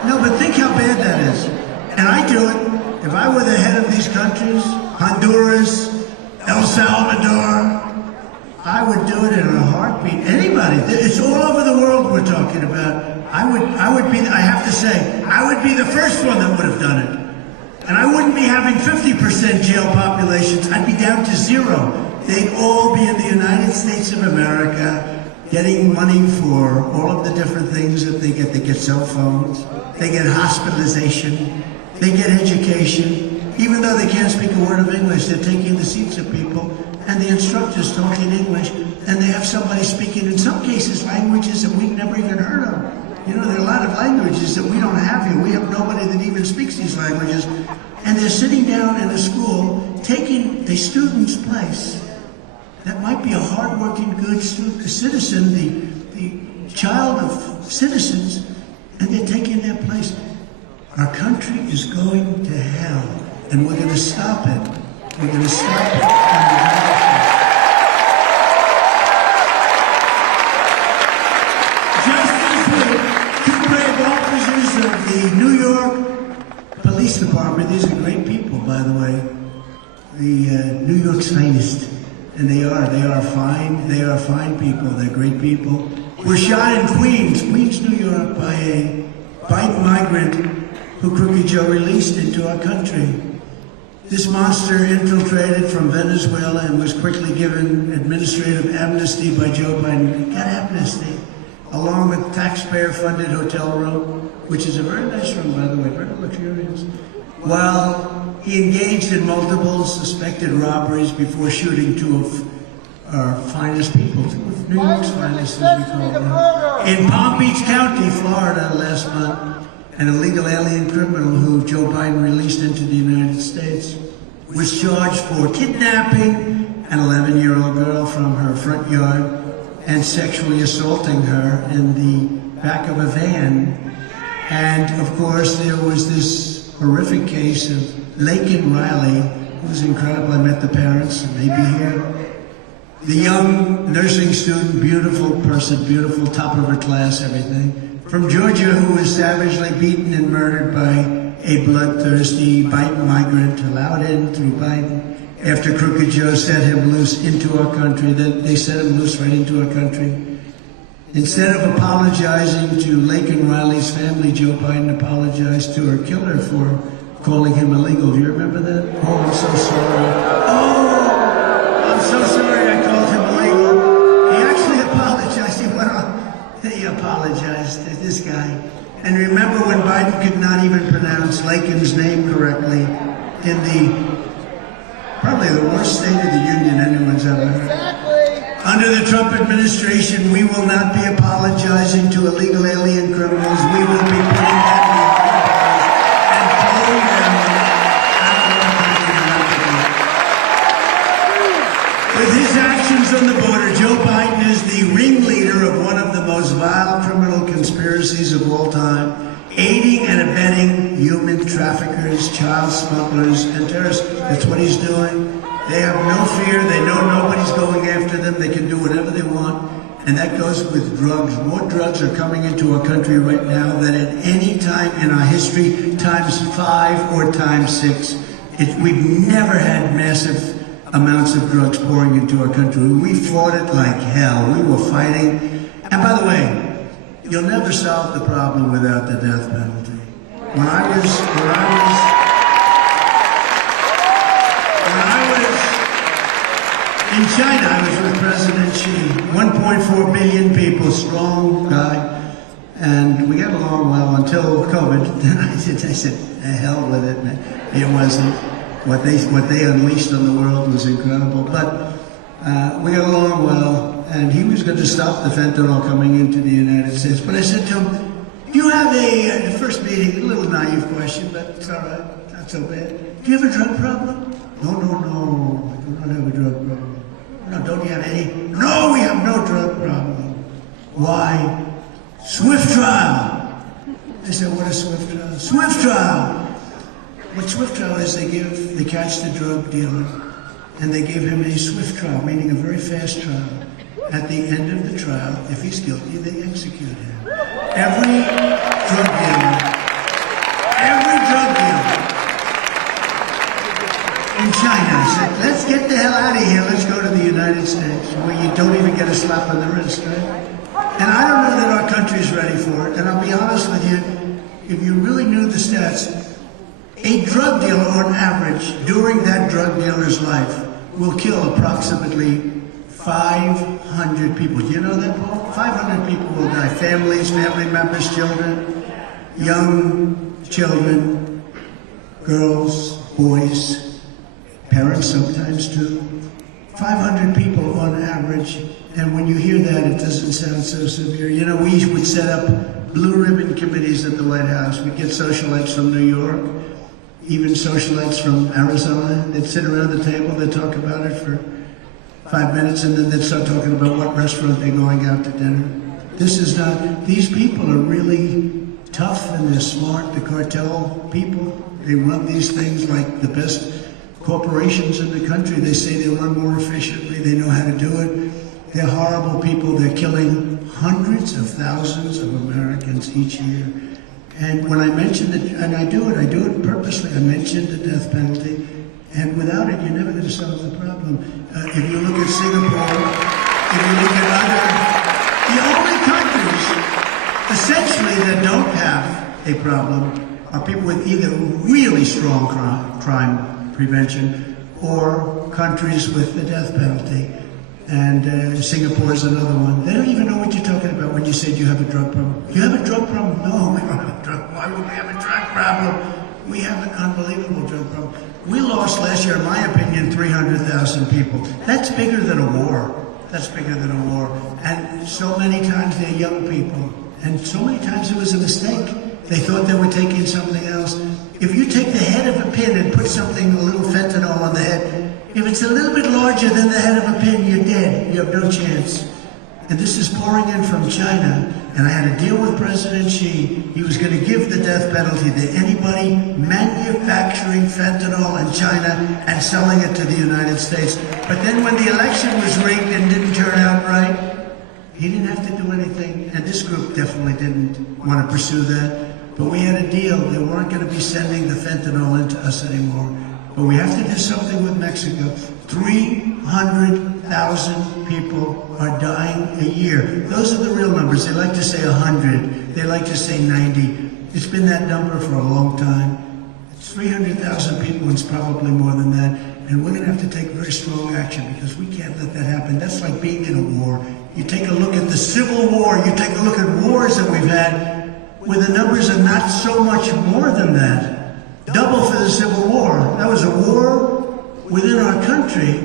No, but think how bad that is. And I do it. If I were the head of these countries, Honduras, El Salvador, I would do it in a heartbeat. Anybody, it's all over the world we're talking about. I would be, I have to say, I would be the first one that would have done it. And I wouldn't be having 50% jail populations. I'd be down to 0. They'd all be in the United States of America, getting money for all of the different things that they get. They get cell phones, they get hospitalization, they get education. Even though they can't speak a word of English, they're taking the seats of people, and the instructors talking English, and they have somebody speaking, in some cases, languages that we've never even heard of. You know, there are a lot of languages that we don't have here. We have nobody that even speaks these languages. And they're sitting down in a school, taking the student's place. That might be a hardworking, good citizen, the child of citizens, and they're taking their place. Our country is going to hell, and we're going to stop it. We're going to stop it. Just this week, 2 brave officers of the New York Police Department, these are great people, by the way, the New York's finest. And they are fine people, they're great people. Were shot in Queens, New York, by a Biden migrant who Crooked Joe released into our country. This monster infiltrated from Venezuela and was quickly given administrative amnesty by Joe Biden. He got amnesty, along with taxpayer-funded hotel room, which is a very nice room, by the way, very luxurious. While he engaged in multiple suspected robberies before shooting 2 of our finest people, 2 of New York's finest, as we call them. In Palm Beach County, Florida, last month, an illegal alien criminal who Joe Biden released into the United States was charged for kidnapping an 11-year-old girl from her front yard and sexually assaulting her in the back of a van. And, of course, there was this horrific case of Laken Riley, who's incredible. I met the parents, and they'd be here. The young nursing student, beautiful person, beautiful, top of her class, everything. From Georgia, who was savagely beaten and murdered by a bloodthirsty Biden migrant, allowed in through Biden, after Crooked Joe set him loose into our country. They set him loose right into our country. Instead of apologizing to Laken Riley's family, Joe Biden apologized to her killer for calling him illegal. Do you remember that? Oh, I'm so sorry. Oh, I'm so sorry I called him illegal. He actually apologized. He apologized to this guy. And remember when Biden could not even pronounce Laken's name correctly in probably the worst state of the union anyone's ever heard. Under the Trump administration, we will not be apologizing to illegal alien criminals. We will be putting that in the and pulling them out of our country. With his actions on the border, Joe Biden is the ringleader of one of the most vile criminal conspiracies of all time, aiding and abetting human traffickers, child smugglers, and terrorists. That's what he's doing. They have no fear. They know nobody's going after them. They can do whatever they want. And that goes with drugs. More drugs are coming into our country right now than at any time in our history, times 5 or times 6. We've never had massive amounts of drugs pouring into our country. We fought it like hell. We were fighting. And by the way, you'll never solve the problem without the death penalty. When I was in China, I was with President Xi, 1.4 billion people, strong guy, and we got along well until COVID. Then I said, the hell with it. It wasn't. What they unleashed on the world was incredible, but we got along well, and he was going to stop the fentanyl coming into the United States. But I said to him, do you have the first meeting, a little naive question, but it's all right, not so bad. Do you have a drug problem? No, I do not have a drug problem. No, don't you have any? No, we have no drug problem. Why? Swift trial. I said, what is Swift trial? Swift trial. What Swift trial is, they catch the drug dealer, and they give him a swift trial, meaning a very fast trial. At the end of the trial, if he's guilty, they execute him. Every drug dealer in China said, let's get the hell out of here, let's go to the United States, where you don't even get a slap on the wrist, right? And I don't know that our country's ready for it, and I'll be honest with you, if you really knew the stats, A drug dealer, on average, during that drug dealer's life, will kill approximately 500 people. Do you know that, Paul? 500 people will die. Families, family members, children, young children, girls, boys, parents sometimes too. 500 people on average. And when you hear that, it doesn't sound so severe. You know, we would set up blue ribbon committees at the White House. We'd get socialites from New York, even socialites from Arizona. They'd sit around the table, they'd talk about it for 5 minutes, and then they'd start talking about what restaurant they're going out to dinner. This is not, these people are really tough and they're smart. The cartel people, they run these things like the best corporations in the country. They say they run more efficiently, they know how to do it. They're horrible people. They're killing hundreds of thousands of Americans each year. And when I mention it, and I do it purposely, I mention the death penalty, and without it, you're never going to solve the problem. If you look at Singapore, if you look at the only countries, essentially, that don't have a problem are people with either really strong crime prevention or countries with the death penalty. And Singapore is another one. They don't even know what you're talking about when you say you have a drug problem. You have a drug problem? No, we don't have a drug problem. Why would we have a drug problem? We have an unbelievable drug problem. We lost last year, in my opinion, 300,000 people. That's bigger than a war. That's bigger than a war. And so many times they're young people. And so many times it was a mistake. They thought they were taking something else. If you take the head of a pin and put something, a little fentanyl on the head, if it's a little bit larger than the head of a pin, you're dead. You have no chance. And this is pouring in from China. And I had a deal with President Xi. He was going to give the death penalty to anybody manufacturing fentanyl in China and selling it to the United States. But then when the election was rigged and didn't turn out right, he didn't have to do anything. And this group definitely didn't want to pursue that. But we had a deal. They weren't going to be sending the fentanyl into us anymore. But we have to do something with Mexico. 300,000 people are dying a year. Those are the real numbers. They like to say 100. They like to say 90. It's been that number for a long time. It's 300,000 people, and it's probably more than that. And we're going to have to take very strong action because we can't let that happen. That's like being in a war. You take a look at the Civil War. You take a look at wars that we've had where the numbers are not so much more than that. Double for the Civil War. That was a war within our country.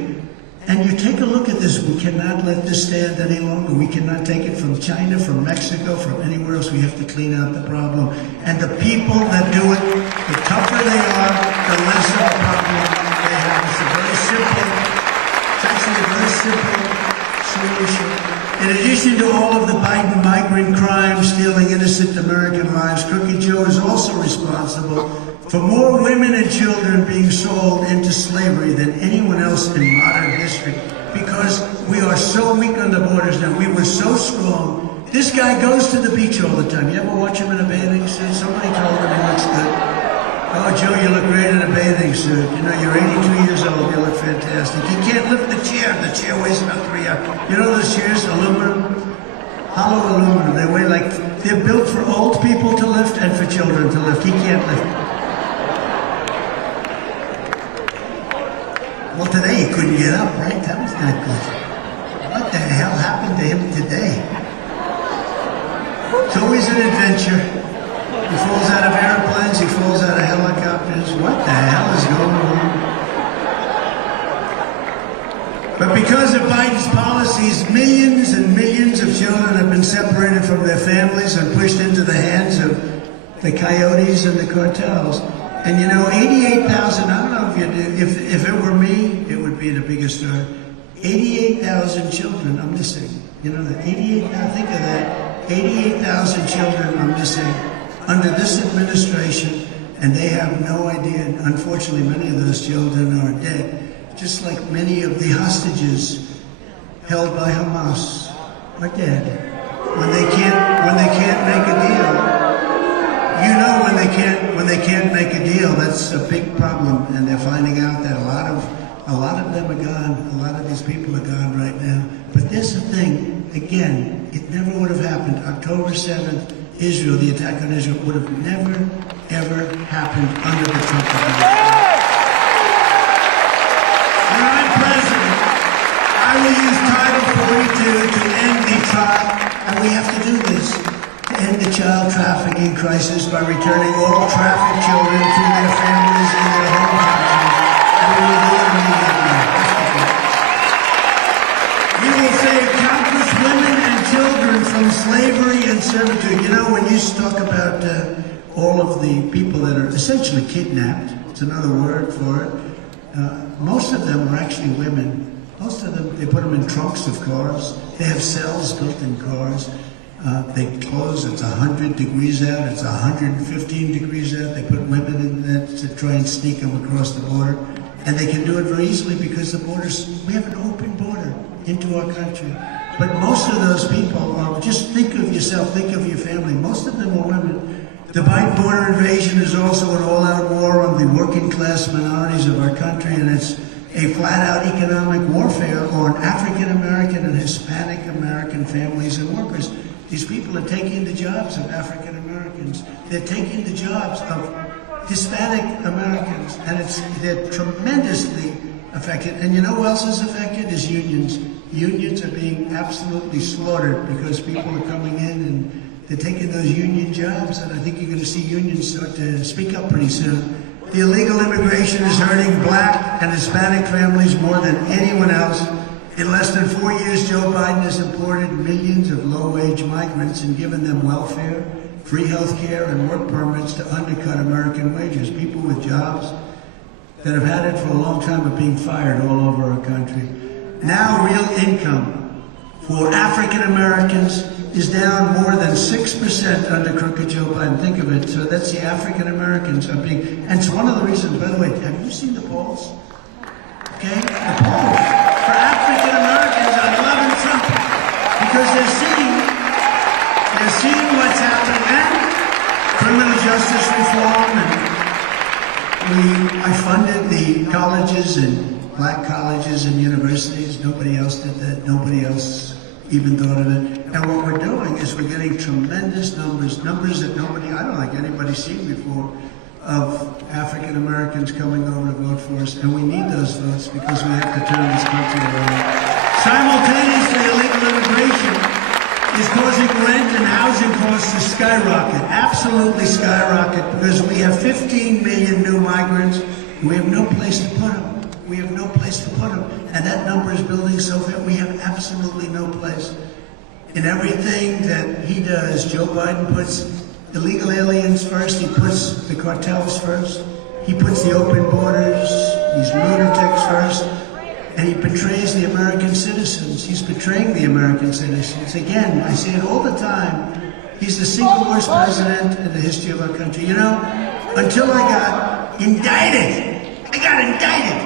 And you take a look at this, we cannot let this stand any longer. We cannot take it from China, from Mexico, from anywhere else. We have to clean out the problem. And the people that do it, the tougher they are, the less of a problem they have. It's a very simple, it's actually a very simple solution. In addition to all of the Biden migrant crimes, stealing innocent American lives, Crooked Joe is also responsible for more women and children being sold into slavery than anyone else in modern history, because we are so weak on the borders now. We were so strong. This guy goes to the beach all the time. You ever watch him in a bathing suit? Somebody told him he looks good. Oh, Joe, you look great in a bathing suit. You know, you're 82 years old. You look fantastic. He can't lift the chair. The chair weighs about 3 hours. You know those chairs, aluminum? Hollow aluminum. They weigh like, they're built for old people to lift and for children to lift. He can't lift. Well, today he couldn't get up, right? That was not good. What the hell happened to him today? It's always an adventure. He falls out of airplanes, he falls out of helicopters. What the hell is going on? But because of Biden's policies, millions and millions of children have been separated from their families and pushed into the hands of the coyotes and the cartels. And you know, 88,000, I don't know if you do, if it were me, it would be the biggest story. 88,000 children are missing. You know that, 88, now think of that. 88,000 children are missing under this administration, and they have no idea. And unfortunately, many of those children are dead, just like many of the hostages held by Hamas are dead. When they can't make a deal. You know, when they can't make a deal, that's a big problem, and they're finding out that a lot of them are gone. A lot of these people are gone right now. But there's the thing, again, it never would have happened. October 7th, Israel, the attack on Israel, would have never, ever happened under the Trump administration. When I'm president, I will use Title 42 to end the trial, and we have to do this, to end the child trafficking crisis by returning all trafficked children to their families in their home countries. And we will do it immediately. We will save countless women and children from slavery and servitude. You know, when you talk about all of the people that are essentially kidnapped, it's another word for it, most of them are actually women. Most of them, they put them in trunks of cars. They have cells built in cars. They close, it's 100 degrees out, it's 115 degrees out. They put women in there to try and sneak them across the border. And they can do it very easily because the borders, we have an open border into our country. But most of those people are, just think of yourself, think of your family. Most of them are women. The Biden border invasion is also an all-out war on the working class minorities of our country, and it's a flat-out economic warfare on African American and Hispanic American families and workers. These people are taking the jobs of African Americans. They're taking the jobs of Hispanic Americans, and they're tremendously affected. And you know who else is affected? Is unions. Unions are being absolutely slaughtered because people are coming in and they're taking those union jobs, and I think you're going to see unions start to speak up pretty soon. The illegal immigration is hurting black and Hispanic families more than anyone else. In less than 4 years, Joe Biden has imported millions of low-wage migrants and given them welfare, free health care, and work permits to undercut American wages. People with jobs that have had it for a long time are being fired all over our country. Now real income for African Americans is down more than 6% under crooked Joe Biden. Think of it. So that's the African Americans are being, and it's one of the reasons, by the way, have you seen the polls? Okay? The polls for African Americans are loving Trump because they're seeing what's happening, and criminal justice reform, and I funded the colleges and black colleges and universities. Nobody else did that. Nobody else even thought of it. And what we're doing is we're getting tremendous numbers that I don't think anybody's seen before, of African Americans coming over to vote for us. And we need those votes because we have to turn this country around. Simultaneously, illegal immigration is causing rent and housing costs to skyrocket, absolutely skyrocket, because we have 15 million new migrants and we have no place to put them. We have no place to put them. And that number is building so fast. We have absolutely no place. In everything that he does, Joe Biden puts illegal aliens first. He puts the cartels first. He puts the open borders, these lunatics first. And he betrays the American citizens. He's betraying the American citizens. Again, I say it all the time. He's the single worst president in the history of our country. You know, until I got indicted. I got indicted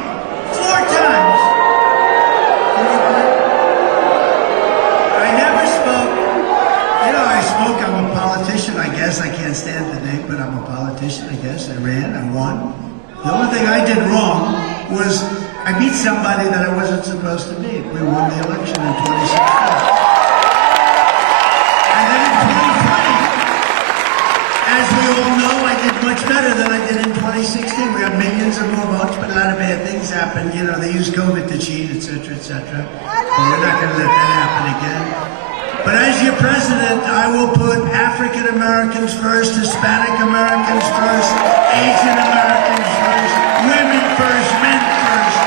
4 times. I never spoke. You know, I spoke. I'm a politician, I guess. I can't stand the name, but I'm a politician, I guess. I ran. I won. The only thing I did wrong was I beat somebody that I wasn't supposed to beat. We won the election in 2016. And then in 2020, as we all know, I did much better than I did in 2016. We got millions of more votes, but a lot of bad things happened. You know, they used COVID to cheat, etc., etc. But we're not going to let that happen again. But as your president, I will put African Americans first, Hispanic Americans first, Asian Americans first, women first, men first,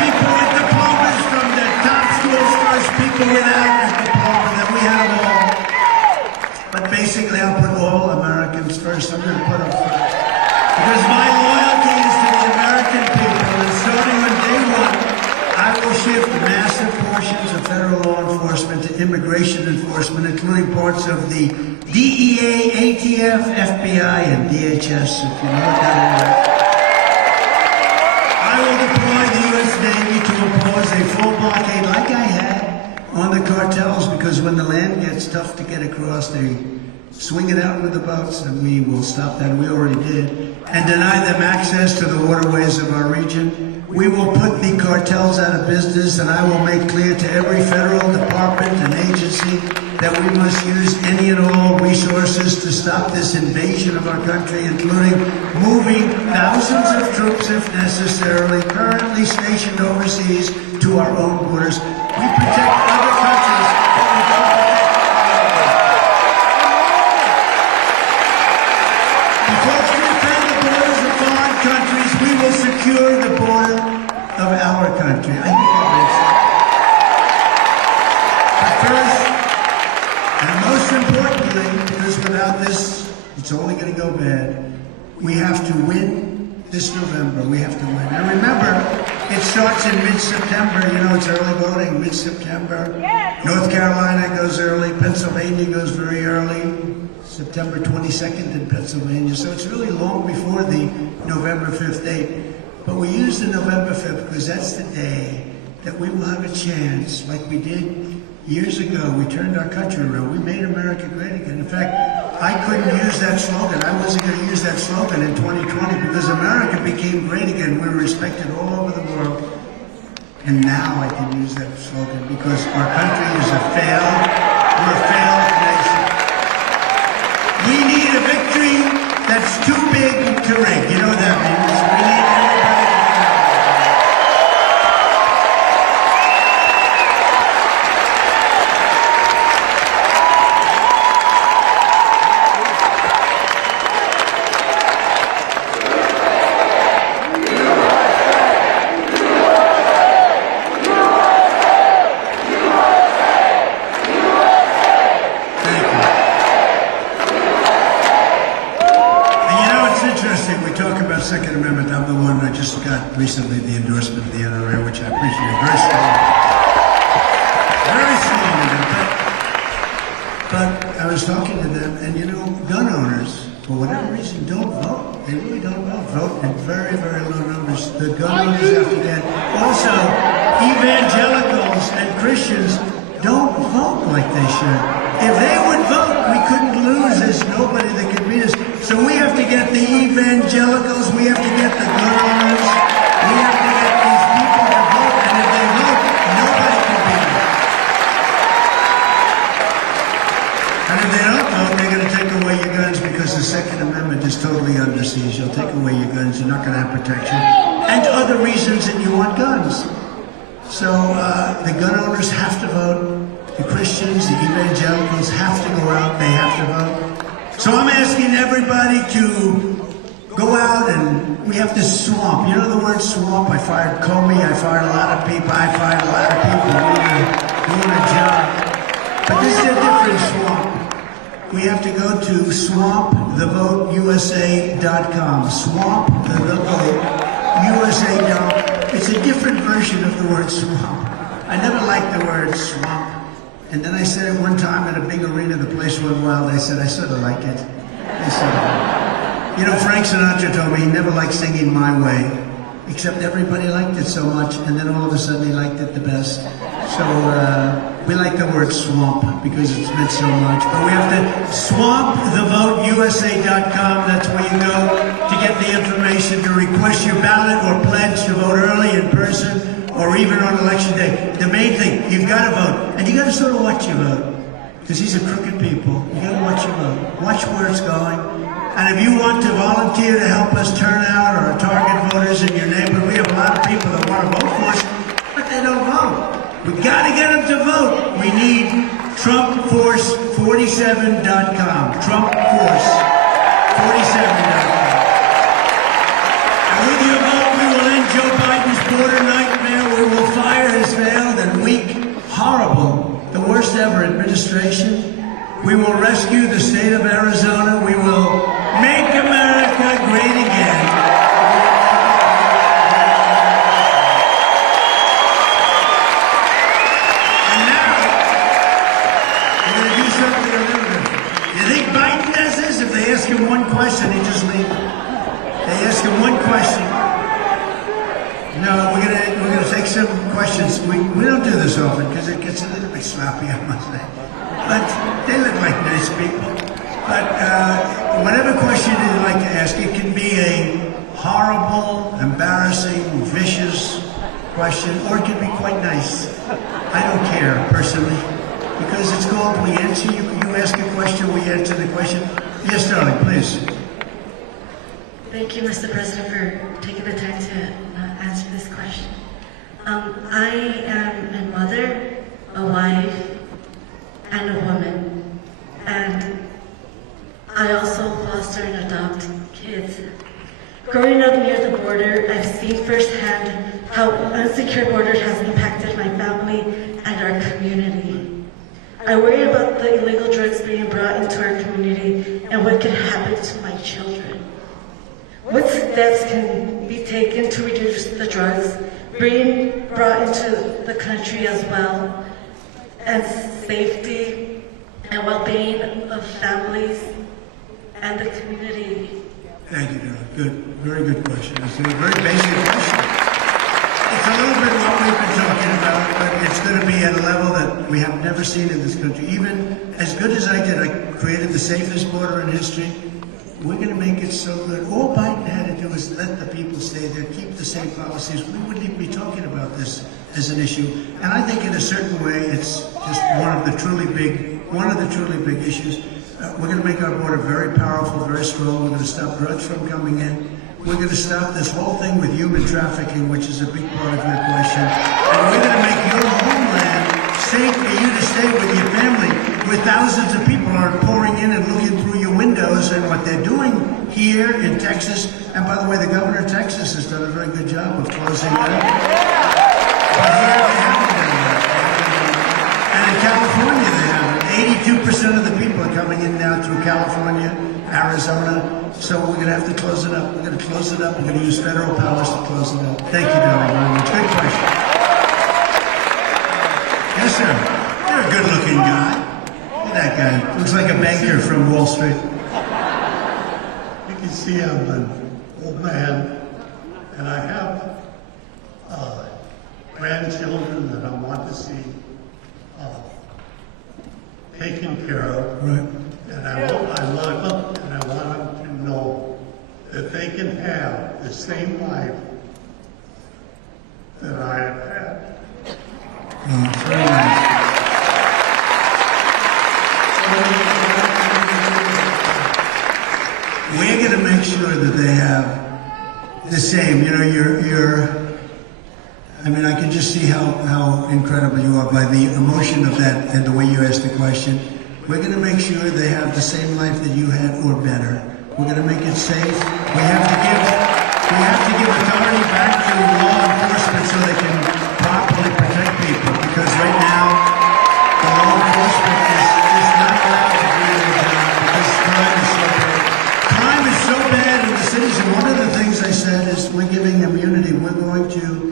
people with diplomas from the top schools first, people without a diploma, that we have all. But basically, I'll put all Americans first. I'm going to put them first. Because my loyalty is to the American people, and starting on day one, I will shift massive portions of federal law enforcement to immigration enforcement, including parts of the DEA, ATF, FBI, and DHS, if you know what that is. I will deploy the U.S. Navy to oppose a full blockade like I had on the cartels, because when the land gets tough to get across, they swing it out with the boats, and we will stop that. We already did. And deny them access to the waterways of our region. We will put the cartels out of business, and I will make clear to every federal department and agency that we must use any and all resources to stop this invasion of our country, including moving thousands of troops, if necessary, currently stationed overseas to our own borders. We protect other countries, but we don't protect because we defend the borders of foreign countries, we will secure the border of our country. I think that makes sense. But first, and most importantly, because without this, it's only going to go bad, we have to win this November. We have to win. And remember, it starts in mid-September. You know, it's early voting, mid-September. Yes. North Carolina goes early. Pennsylvania goes very early. September 22nd in Pennsylvania. So it's really long before the November 5th date. But we use the November 5th because that's the day that we will have a chance, like we did years ago. We turned our country around. We made America great again. In fact, I couldn't use that slogan. I wasn't going to use that slogan in 2020 because America became great again. We were respected all over the world. And now I can use that slogan because our country is we're a failed nation. We need a victory that's too big to rig. You know what that means? We need everybody. Second Amendment, I'm the one I just got recently the endorsement of the NRA, which I appreciate very strongly. Very strongly. But I was talking to them, and you know, gun owners, for whatever reason, don't vote. They really don't vote in very, very low numbers. The gun owners have to get. Also, evangelicals and Christians don't vote like they should. If they would vote, we couldn't lose. There's nobody that could beat us. So we have to get the evangelicals, we have to get the gun owners, we have to get these people to vote, and if they vote, nobody can beat them. And if they don't vote, they're going to take away your guns because the Second Amendment is totally under siege. They'll take away your guns, you're not going to have protection. And other reasons that you want guns. So the gun owners have to vote. The Christians, the evangelicals have to go out, they have to vote. So I'm asking everybody to go out and we have to swamp. You know the word swamp? I fired Comey, I fired a lot of people, I fired a lot of people doing a job. But this is a different swamp. We have to go to swampthevoteusa.com. Swampthevoteusa.com. It's a different version of the word swamp. I never liked the word swamp. And then I said it one time at a big arena, the place went wild. I said, I sort of like it. I said, you know, Frank Sinatra told me he never liked singing My Way, except everybody liked it so much, and then all of a sudden he liked it the best. So we like the word swamp because it's meant so much. But we have to swampthevoteusa.com. That's where you go to get the information, to request your ballot or pledge to vote early in person, or even on election day. The main thing, you've got to vote. And you got to sort of watch your vote. Because these are crooked people. You got to watch your vote. Watch where it's going. And if you want to volunteer to help us turn out or target voters in your neighborhood, we have a lot of people that want to vote for us, but they don't vote. We got to get them to vote. We need TrumpForce47.com. TrumpForce47.com. And with your vote, we will end Joe Biden's border nightmare. We will fire his failed and weak, horrible, the worst ever administration. We will rescue the state of Arizona. We will make America great again. And now, we're going to do something a little different. You think Biden does this? If they ask him one question, he just leaves. They ask him one question. No, we're gonna take some questions. We don't do this often because it gets a little bit sloppy, I must say. But they look like nice people. But whatever question you'd like to ask, it can be a horrible, embarrassing, vicious question, or it can be quite nice. I don't care personally. because it's called We Answer. You ask a question, we answer the question. Yes, darling, please. Thank you, Mr. President, for taking the time to answer this question. I am a mother, a wife, and a woman, and I also foster and adopt kids. Growing up near the border, I've seen firsthand how unsecure borders has impacted my family and our community. I worry about the illegal drugs being brought into our community and what could happen to my children. What steps can be taken to reduce the drugs being brought into the country as well, and safety and well-being of families and the community? Thank you, darling. Good. Very good question. It's a very basic question. It's a little bit what we've been talking about, but it's going to be at a level that we have never seen in this country. Even as good as I did, I created the safest border in history. We're going to make it so good. All Biden had to do is let the people stay there, keep the same policies. We wouldn't even be talking about this as an issue. And I think in a certain way, it's just one of the truly big issues. We're going to make our border very powerful, very strong. We're going to stop drugs from coming in. We're going to stop this whole thing with human trafficking, which is a big part of your question. And we're going to make your homeland safe for you to stay with your family, where thousands of people aren't pouring in and looking through your windows. And what they're doing here in Texas, and by the way, the governor of Texas has done a very good job of closing that. But here they haven't done that. And in California, they haven't. 82% of the people are coming in now through California, Arizona. So we're going to have to close it up. We're going to close it up. We're going to use federal powers to close it up. Thank you, darling, very much. Good question. Yes, sir. You're a good-looking guy. Look at that guy. Looks like a banker from Wall Street. You can see I'm an old man, and I have grandchildren that I want to see taken care of. Right. And I love them, and I want them to know that they can have the same life that I have had. Very nice. We're going to make sure that they have the same. You know, I mean, I can just see how incredible you are by the emotion of that and the way you asked the question. We're going to make sure they have the same life that you had or better. We're going to make it safe. We have to give authority back to law enforcement so they can properly protect people. Because right now, the law enforcement is not allowed to do their job because crime is so bad. Crime is so bad in the cities. And one of the things I said is we're giving immunity. We're going to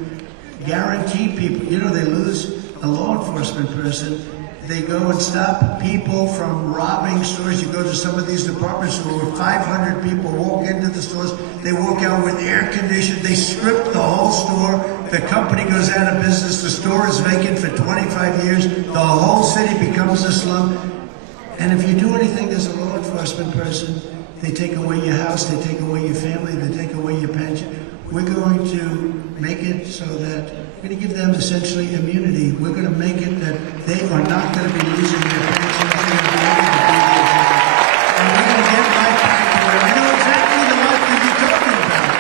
guarantee people. You know, they lose a law enforcement person. They go and stop people from robbing stores. You go to some of these department stores where 500 people walk into the stores. They walk out with air conditioning. They strip the whole store. The company goes out of business. The store is vacant for 25 years. The whole city becomes a slum. And if you do anything as a law enforcement person, they take away your house, they take away your family, they take away your pension. We're going to make it so that we're going to give them essentially immunity. We're going to make it that they are not going to be losing their pensions. They're going to be able to do their job. And we're going to get life back to where I know exactly the life that you're talking about.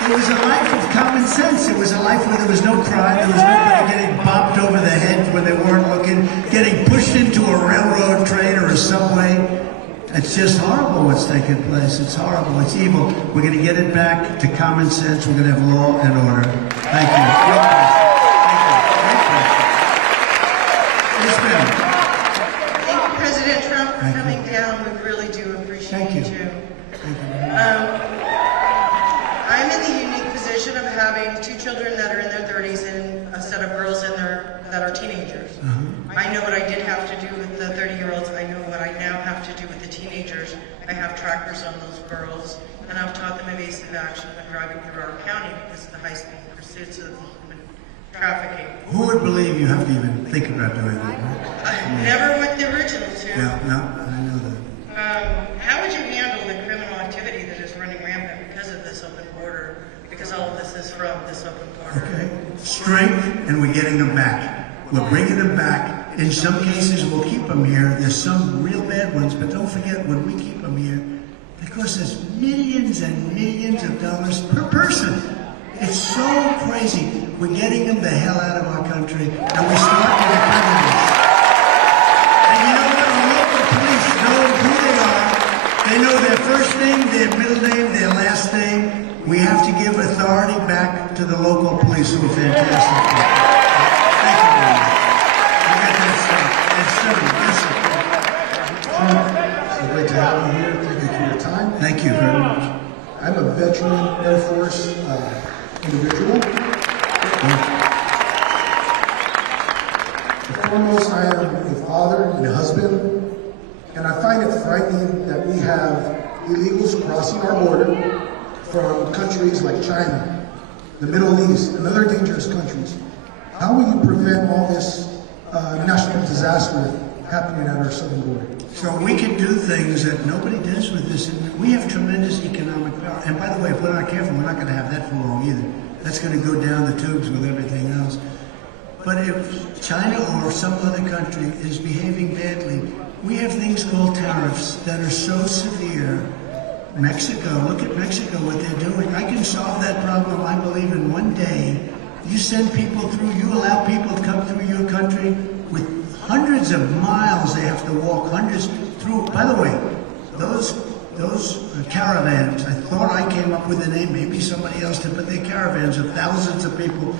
It was a life of common sense. It was a life where there was no crime. There was nobody getting bopped over the head when they weren't looking, getting pushed into a railroad train or a subway. It's just horrible what's taking place. It's horrible. It's evil. We're going to get it back to common sense. We're going to have law and order. Thank you. Great question. Thank you. Yes, ma'am. Thank you, President Trump, for Thank you. coming down. We really do appreciate Thank you. you. Thank you very much. I'm in the unique position of having two children that are in their 30s and a set of girls that are teenagers. I know what I did have to do with the 30-year-olds. I know what I now have to do with the teenagers. I have trackers on those girls, and I've taught them evasive action when driving through our county because of the high-speed pursuits of human trafficking. Who would believe you have to even think about doing that? Right? Never with the original two. Yeah, no, I know that. How would you handle the criminal activity that is running rampant because of this open border? Because all of this is from this open border. Okay. Strength, and we're getting them back. We're bringing them back. In some cases, we'll keep them here. There's some real bad ones, but don't forget, when we keep them here, it costs us millions and millions of dollars per person. It's so crazy. We're getting them the hell out of our country, and we start with the criminals. And you know what? The local police know who they are. They know their first name, their middle name, their last name. We have to give authority back to the local police who are fantastic. Thank you very much. You got that stuff. Yes, sir. So great to have you here. Thank you for your time. Thank you very much. I'm a veteran Air Force individual. Foremost, I am a father and a husband, and I find it frightening that we have illegals crossing our border from countries like China, the Middle East, and other dangerous countries. How will you prevent all this national disaster happening at our southern border? So we can do things that nobody does with this. And we have tremendous economic power. And by the way, if we're not careful, we're not going to have that for long either. That's going to go down the tubes with everything else. But if China or some other country is behaving badly, we have things called tariffs that are so severe. Mexico, look at Mexico, what they're doing. I can solve that problem, I believe, in one day. You send people through, you allow people to come through your country with hundreds of miles they have to walk, hundreds through. By the way, those caravans, I thought I came up with the name, maybe somebody else did, but they're caravans of thousands of people.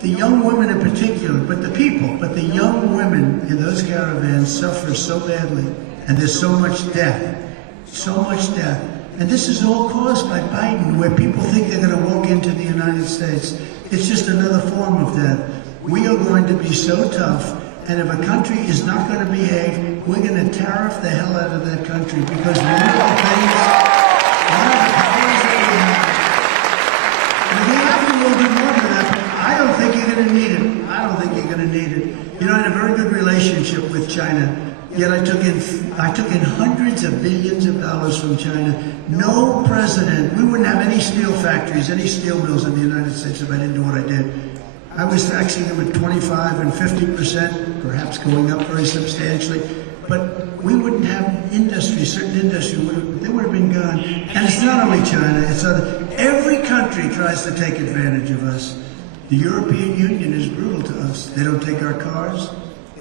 The young women in particular, but the young women in those caravans suffer so badly, and there's so much death. And this is all caused by Biden, where people think they're going to walk into the United States. It's just another form of that. We are going to be so tough, and if a country is not going to behave, we're going to tariff the hell out of that country, because one of the powers that we have, and hereafter we'll do more than that, but I don't think you're going to need it. You know, I had a very good relationship with China. Yet I took in hundreds of billions of dollars from China. No president, we wouldn't have any steel factories, any steel mills in the United States if I didn't do what I did. I was taxing them at 25 and 50%, perhaps going up very substantially. But we wouldn't have industry, certain industry, they would have been gone. And it's not only China, it's every country tries to take advantage of us. The European Union is brutal to us. They don't take our cars.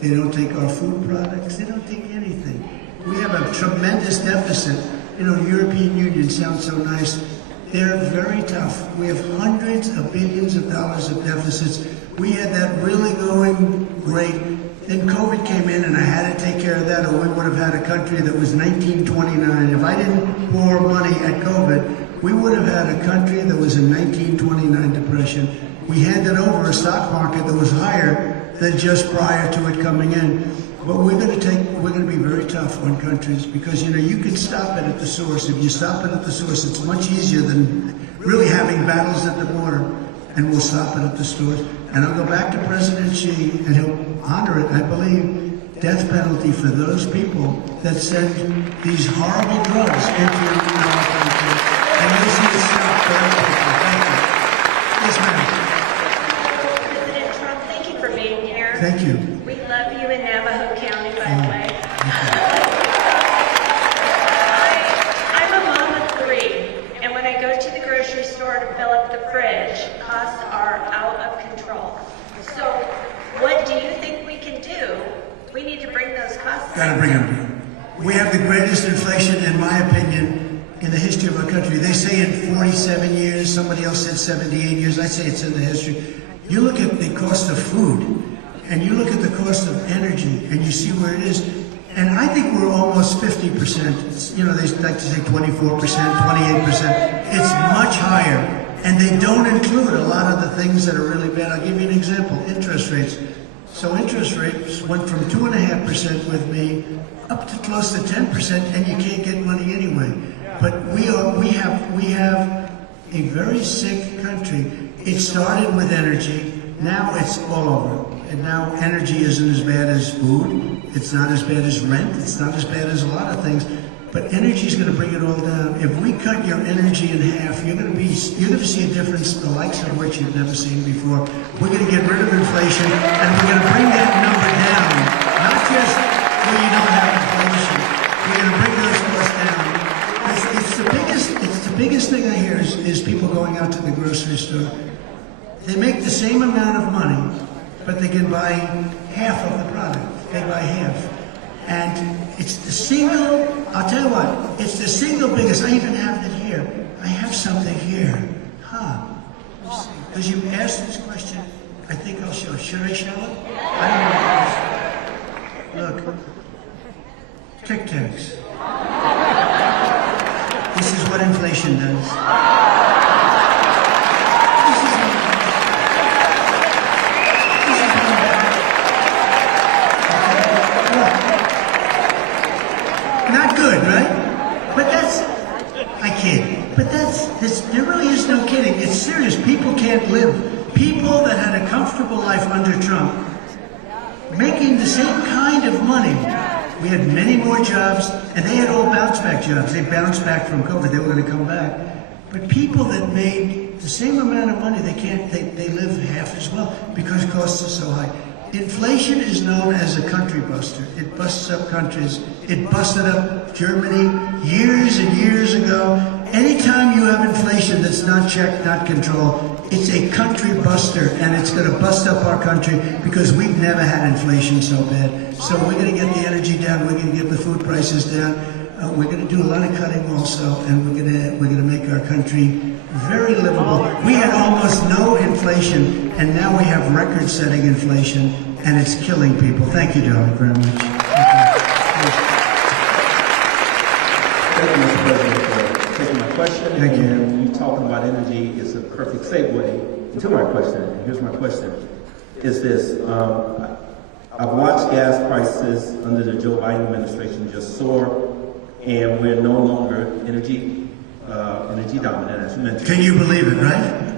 They don't take our food products. They don't take anything. We have a tremendous deficit. You know, the European Union sounds so nice. They're very tough. We have hundreds of billions of dollars of deficits. We had that really going great. Then COVID came in, and I had to take care of that, or we would have had a country that was 1929. If I didn't pour money at COVID, we would have had a country that was in 1929 depression. We handed over a stock market that was higher than just prior to it coming in. But we're going to be very tough on countries, because, you know, you can stop it at the source. If you stop it at the source, it's much easier than really having battles at the border. And we'll stop it at the source. And I'll go back to President Xi, and he'll honor it, I believe, death penalty for those people that send these horrible drugs into our country. And you'll see it stop very quickly. Thank you. Yes, ma'am. Thank you. We love you in Navajo County, by the way. I'm a mom of 3, and when I go to the grocery store to fill up the fridge, costs are out of control. So what do you think we can do? We need to bring those costs down. Gotta bring them down. We have the greatest inflation, in my opinion, in the history of our country. They say in 47 years, somebody else said 78 years, I say it's in the history. You look at the cost of food, and you look at the cost of energy, and you see where it is. And I think we're almost 50%. You know, they like to say 24%, 28%. It's much higher. And they don't include a lot of the things that are really bad. I'll give you an example, interest rates. So interest rates went from 2.5% with me up to close to 10%, and you can't get money anyway. But we have a very sick country. It started with energy. Now it's all over. And now energy isn't as bad as food. It's not as bad as rent. It's not as bad as a lot of things. But energy is going to bring it all down. If we cut your energy in half, you're going to see a difference the likes of which you've never seen before. We're going to get rid of inflation, and we're going to bring that number down. biggest thing I hear is people going out to the grocery store. They make the same amount of money, but they can buy half of the product. They buy half. And it's the single, I'll tell you what, it's the single biggest. I even have it here. I have something here. Because you asked this question, I think I'll show it. Should I show it? I don't know. Look. Tic Tacs. This is what inflation does. Not good, right? But that's, I kid. But there really is no kidding. It's serious. People can't live. People that had a comfortable life under Trump, making the same kind of money. We had many more jobs, and they had all bounce back jobs. They bounced back from COVID. They were going to come back. But people that made the same amount of money, they live half as well because costs are so high. Inflation is known as a country buster. It busts up countries. It busted up Germany years and years ago. Anytime you have inflation that's not checked, not controlled, it's a country buster, and it's going to bust up our country because we've never had inflation so bad. So we're going to get the energy down. We're going to get the food prices down. We're going to do a lot of cutting also, and we're going to make our country very livable. We had almost no inflation, and now we have record-setting inflation, and it's killing people. Thank you, darling, very much. Thank you, Mr. President, for taking my question. Thank you. And you talking about energy is a perfect segue into my question. And here's my question: is this? I've watched gas prices under the Joe Biden administration just soar, and we're no longer energy dominant, as you mentioned. Can you believe it, right?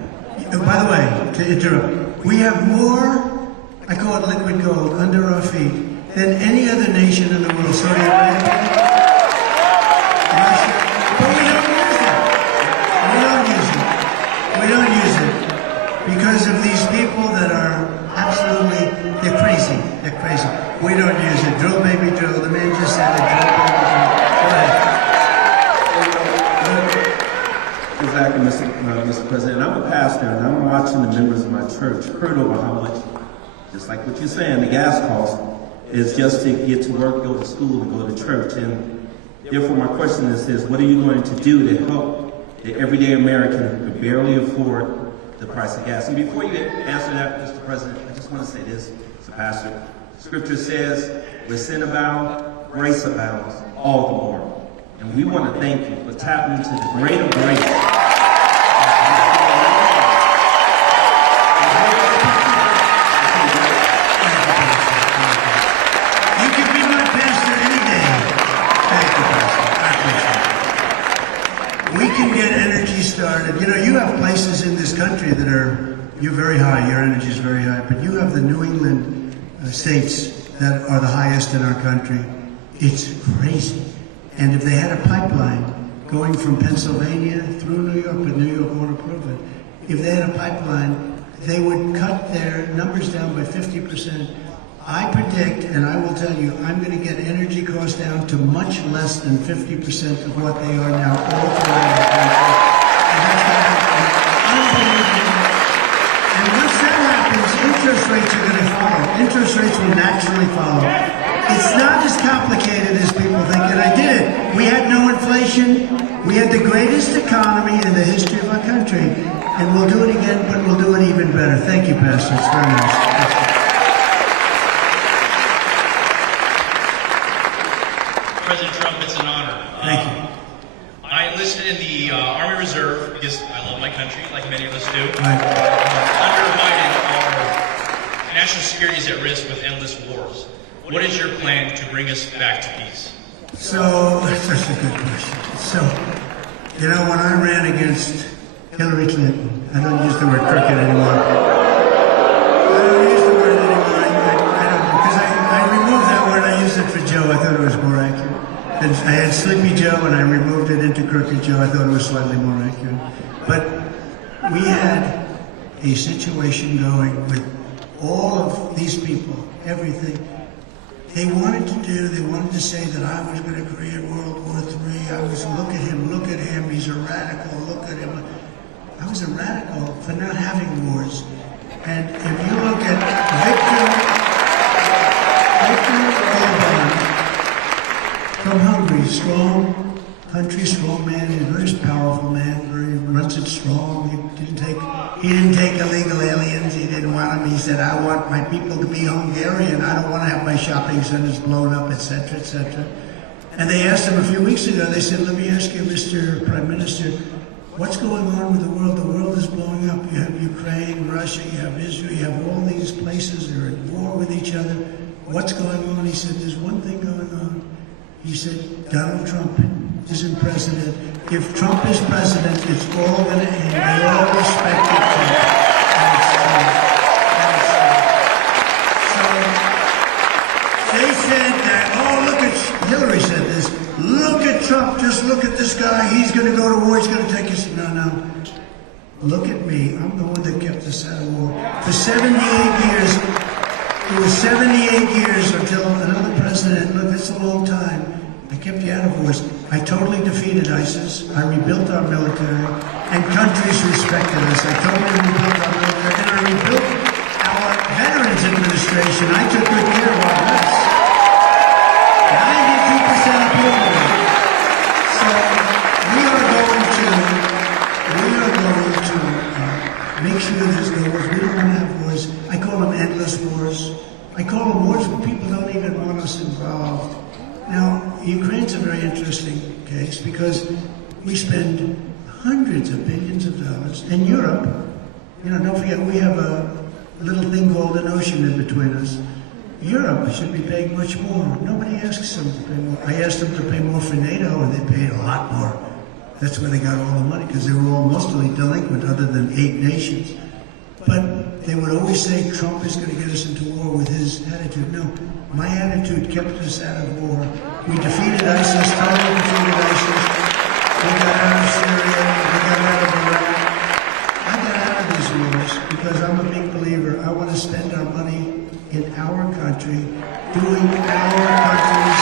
By the way, to interrupt, we have more, I call it liquid gold, under our feet than any other nation in the world. Saudi Arabia, Russia, but we don't use it. We don't use it because of these people that are absolutely, they're crazy. They're crazy. We don't use it. Drill, baby, drill. The man just said it. Drill, baby, drill. Go ahead. Exactly, Mr. President. I'm a pastor, and I'm watching the members of my church hurt over how much, just like what you're saying, the gas cost is just to get to work, go to school, and go to church. And therefore, my question is what are you going to do to help the everyday American who can barely afford the price of gas? And before you answer that, Mr. President, I just want to say this as a pastor. Scripture says, where sin abounds, grace abounds all the more. And we want to thank you for tapping into the greater grace. You can be my pastor any day. Thank you, Pastor. I appreciate it. We can get energy started. You know, you have places in this country that you're very high, your energy is very high, but you have the New England states that are the highest in our country. It's crazy. And if they had a pipeline going from Pennsylvania through New York, but New York won't approve it, if they had a pipeline, they would cut their numbers down by 50%. I predict, and I will tell you, I'm going to get energy costs down to much less than 50% of what they are now all throughout the country. And that's going to happen. Unbelievable. And once that happens, interest rates are going to follow. Interest rates will naturally follow. It's not as complicated as people think, and I did it. We had no inflation. We had the greatest economy in the history of our country, and we'll do it again, but we'll do it even better. Thank you, Pastor. It's very nice. President Trump, it's an honor. Thank you. I enlisted in the Army Reserve because I love my country, like many of us do. Right. Under Biden, our national security is at risk with endless wars. What is your plan to bring us back to peace? So, that's such a good question. So, you know, when I ran against Hillary Clinton, I don't use the word crooked anymore. I don't use the word anymore. I don't, because I removed that word. I used it for Joe. I thought it was more accurate. And I had Sleepy Joe, and I removed it into Crooked Joe. I thought it was slightly more accurate. But we had a situation going with all of these people, everything. they wanted to say that I was going to create World War III. I was, look at him, he's a radical, look at him. I was a radical for not having wars. And if you look at Viktor Orban from Hungary, strong country, strong man, he's a very powerful man, runs it strong. He didn't take illegal aliens, he didn't want them. He said, I want my people to be Hungarian, I don't want to have my shopping centers blown up, etc., etc. And they asked him a few weeks ago, they said, let me ask you, Mr. Prime Minister, what's going on with the world? The world is blowing up. You have Ukraine, Russia, you have Israel, you have all these places that are at war with each other. What's going on? He said, there's one thing going on. He said, Donald Trump isn't president. If Trump is president, it's all going to end. They all respect it. So they said that, look at, Hillary said this, look at Trump, just look at this guy, he's going to go to war, he's going to take us. No. Look at me, I'm the one that kept us out of war. For 78 years, it was 78 years until another president, look, that's a long time. I kept you out of wars. I totally defeated ISIS. I rebuilt our military, and countries respected us. I totally rebuilt our military, and I rebuilt our Veterans Administration. I took good care of our vets. 92% of people. So we are going to make sure there's no wars. We don't want to have wars. I call them endless wars. I call them wars where people don't even want us involved. Now, Ukraine's a very interesting case because we spend hundreds of billions of dollars. And Europe, don't forget, we have a little thing called an ocean in between us. Europe should be paying much more. Nobody asks them to pay more. I asked them to pay more for NATO, and they paid a lot more. That's where they got all the money, because they were all mostly delinquent, other than 8 nations. But they would always say Trump is going to get us into war with his attitude. No, my attitude kept us out of war. We defeated ISIS, totally defeated ISIS. We got out of Syria, we got out of Iraq. I got out of these wars because I'm a big believer. I want to spend our money in our country, doing our country's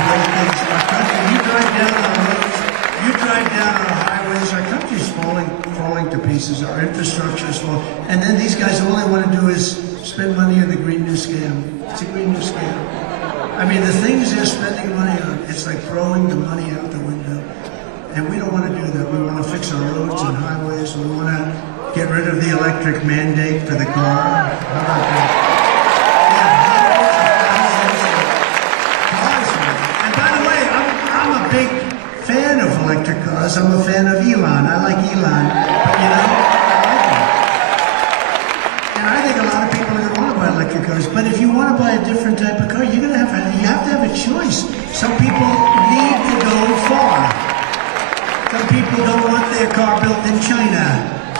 great things. Our country, you drive down our roads, you drive down our highways, our country's falling to pieces, our infrastructure is falling. And then these guys, all they want to do is spend money on the Green New Scam. It's a Green New Scam. I mean, the things they're spending money on, it's like throwing the money out the window. And we don't want to do that. We want to fix our roads and highways. We want to get rid of the electric mandate for the car. How about that? And by the way, I'm a big fan of electric cars. I'm a fan of Elon. I like Elon. But I like him. And I think a lot of people are going to want to buy electric cars. But if you want to buy a different type of car, you have to have a choice. Some people need to go far. Some people don't want their car built in China.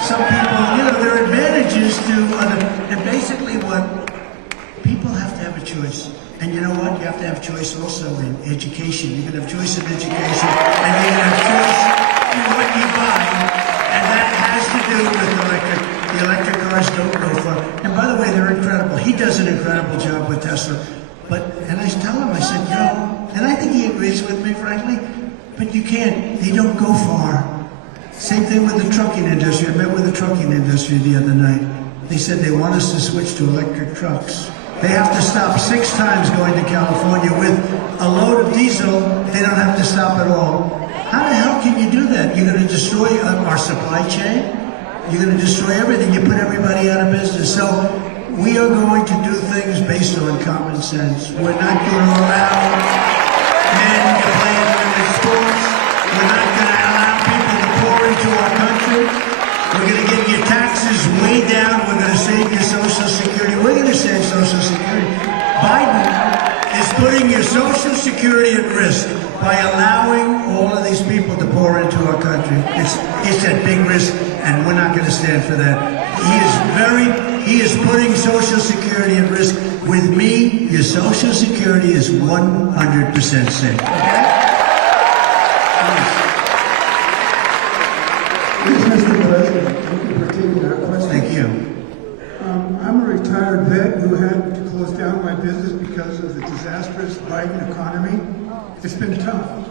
Some people, there are advantages to other. And basically what people have to have a choice. And you know what? You have to have choice also in education. You can have choice in education, and you can have choice in what you buy, and that has to do with electric. The electric cars don't go far. And by the way, they're incredible. He does an incredible job with Tesla. And I tell him, I said, and I think he agrees with me, frankly, but you can't. They don't go far. Same thing with the trucking industry. I met with the trucking industry the other night. They said they want us to switch to electric trucks. They have to stop 6 times going to California with a load of diesel. They don't have to stop at all. How the hell can you do that? You're going to destroy our supply chain? You're going to destroy everything. You put everybody out of business. So we are going to do things based on common sense. We're not going to allow men to play in women's sports. We're not going to allow people to pour into our country. We're going to get your taxes way down. We're going to save your Social Security. We're going to save Social Security. Biden is putting your Social Security at risk by allowing all of these people to pour into our country. It's at big risk, and we're not going to stand for that. He is putting Social Security at risk. With me, your Social Security is 100% safe. Okay? Mr. President, thank you for taking our question. Thank you. I'm a retired vet who had to close down my business because of the disastrous Biden economy. It's been tough.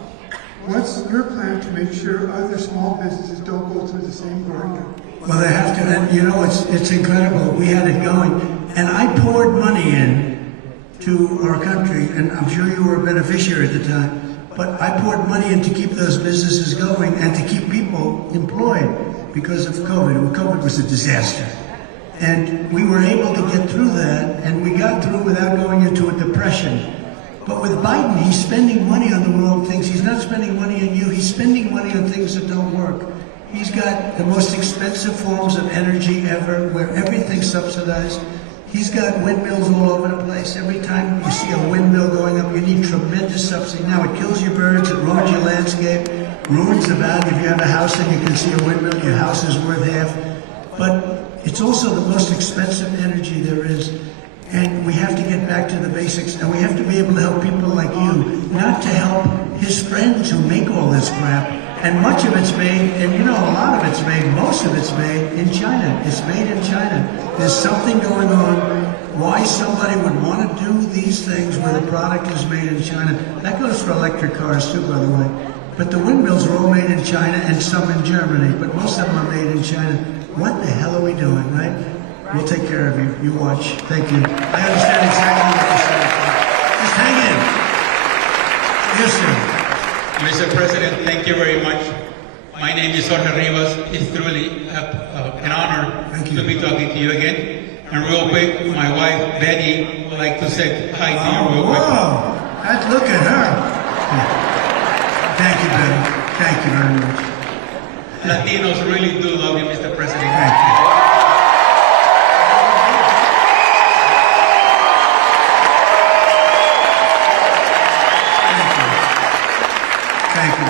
What's your plan to make sure other small businesses don't go through the same grinder? Well, they have to, and you know, it's incredible. We had it going, and I poured money in to our country, and I'm sure you were a beneficiary at the time, but I poured money in to keep those businesses going and to keep people employed because of COVID. COVID was a disaster. And we were able to get through that, and we got through without going into a depression. But with Biden, he's spending money on the wrong things. He's not spending money on you. He's spending money on things that don't work. He's got the most expensive forms of energy ever, where everything's subsidized. He's got windmills all over the place. Every time you see a windmill going up, you need tremendous subsidy. Now, it kills your birds, it ruins your landscape, ruins the value. If you have a house and you can see a windmill, your house is worth half. But it's also the most expensive energy there is. And we have to get back to the basics, and we have to be able to help people like you, not to help his friends who make all this crap. And much of it's made, and you know, a lot of it's made, most of it's made in China. It's made in China. There's something going on why somebody would want to do these things where the product is made in China. That goes for electric cars too, by the way. But the windmills are all made in China and some in Germany, but most of them are made in China. What the hell are we doing, right? We'll take care of you. You watch. Thank you. I understand exactly what you're saying. Just hang in. Yes, sir. Mr. President, thank you very much. My name is Jorge Rivas. It's truly an honor to be talking to you again. And real quick, my wife, Betty, would like to say hi to you real quick. Whoa! Look at her. Thank you, Betty. Thank you very much. Latinos really do love you, Mr. President. Thank you. Thank you.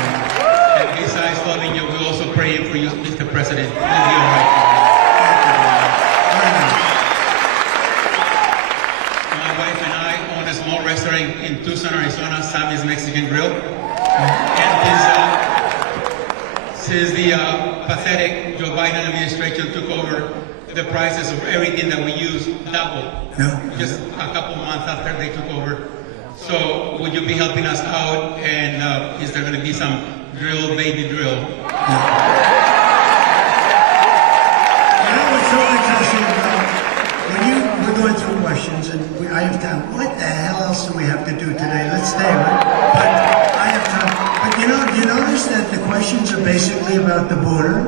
And besides loving you, we're also praying for you, Mr. President. You'll be all right. My wife and I own a small restaurant in Tucson, Arizona, Sammy's Mexican Grill. And since the pathetic Joe Biden administration took over, the prices of everything that we use doubled. Just a couple months after they took over. So would you be helping us out, and is there going to be some drill, baby drill? You know what's so interesting about when we're going through questions, and I have time. What the hell else do we have to do today? Let's stay, right? But I have time. But do you notice that the questions are basically about the border?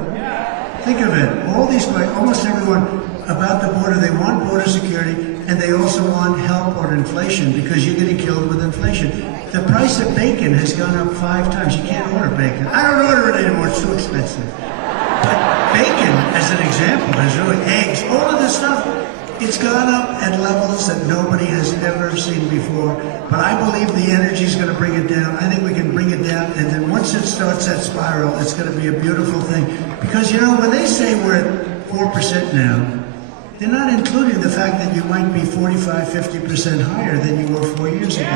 Think of it. All these questions, almost everyone about the border, they want border security, and they also want help on inflation because you're getting killed with inflation. The price of bacon has gone up 5 times. You can't order bacon. I don't order it anymore. It's too expensive. But bacon, as an example, is really eggs, all of this stuff. It's gone up at levels that nobody has ever seen before. But I believe the energy is going to bring it down. I think we can bring it down, and then once it starts that spiral, it's going to be a beautiful thing. Because, you know, when they say we're at 4% now, they're not including the fact that you might be 45, 50% higher than you were 4 years ago.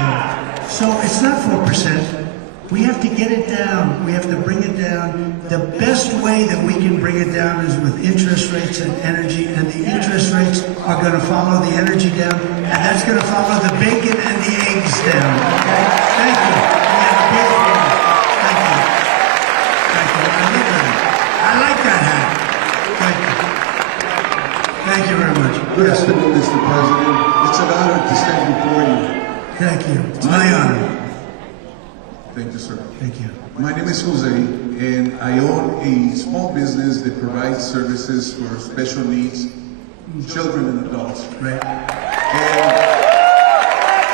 So it's not 4%. We have to get it down. We have to bring it down. The best way that we can bring it down is with interest rates and energy, and the interest rates are going to follow the energy down, and that's going to follow the bacon and the eggs down. Okay? Thank you. Thank you. Thank you. I like that hat. Thank you. Thank you very much. Good afternoon, Mr. President. It's an honor to stand before you. Thank you. It's my honor. Thank you, sir. Thank you. My name is Jose, and I own a small business that provides services for special needs children and adults. Right. And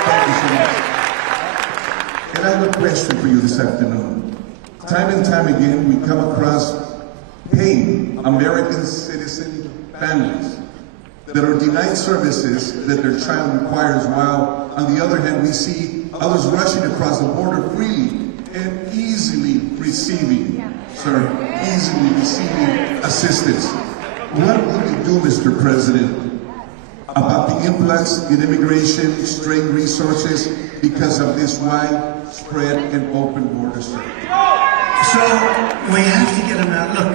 thank you so much. And I have a question for you this afternoon. Time and time again, we come across paying American citizen families that are denied services that their child requires, while on the other hand we see others rushing across the border freely and easily receiving assistance. What will you do, Mr. President, about the influx in immigration, strained resources because of this widespread and open border service? So we have to get them out. Look,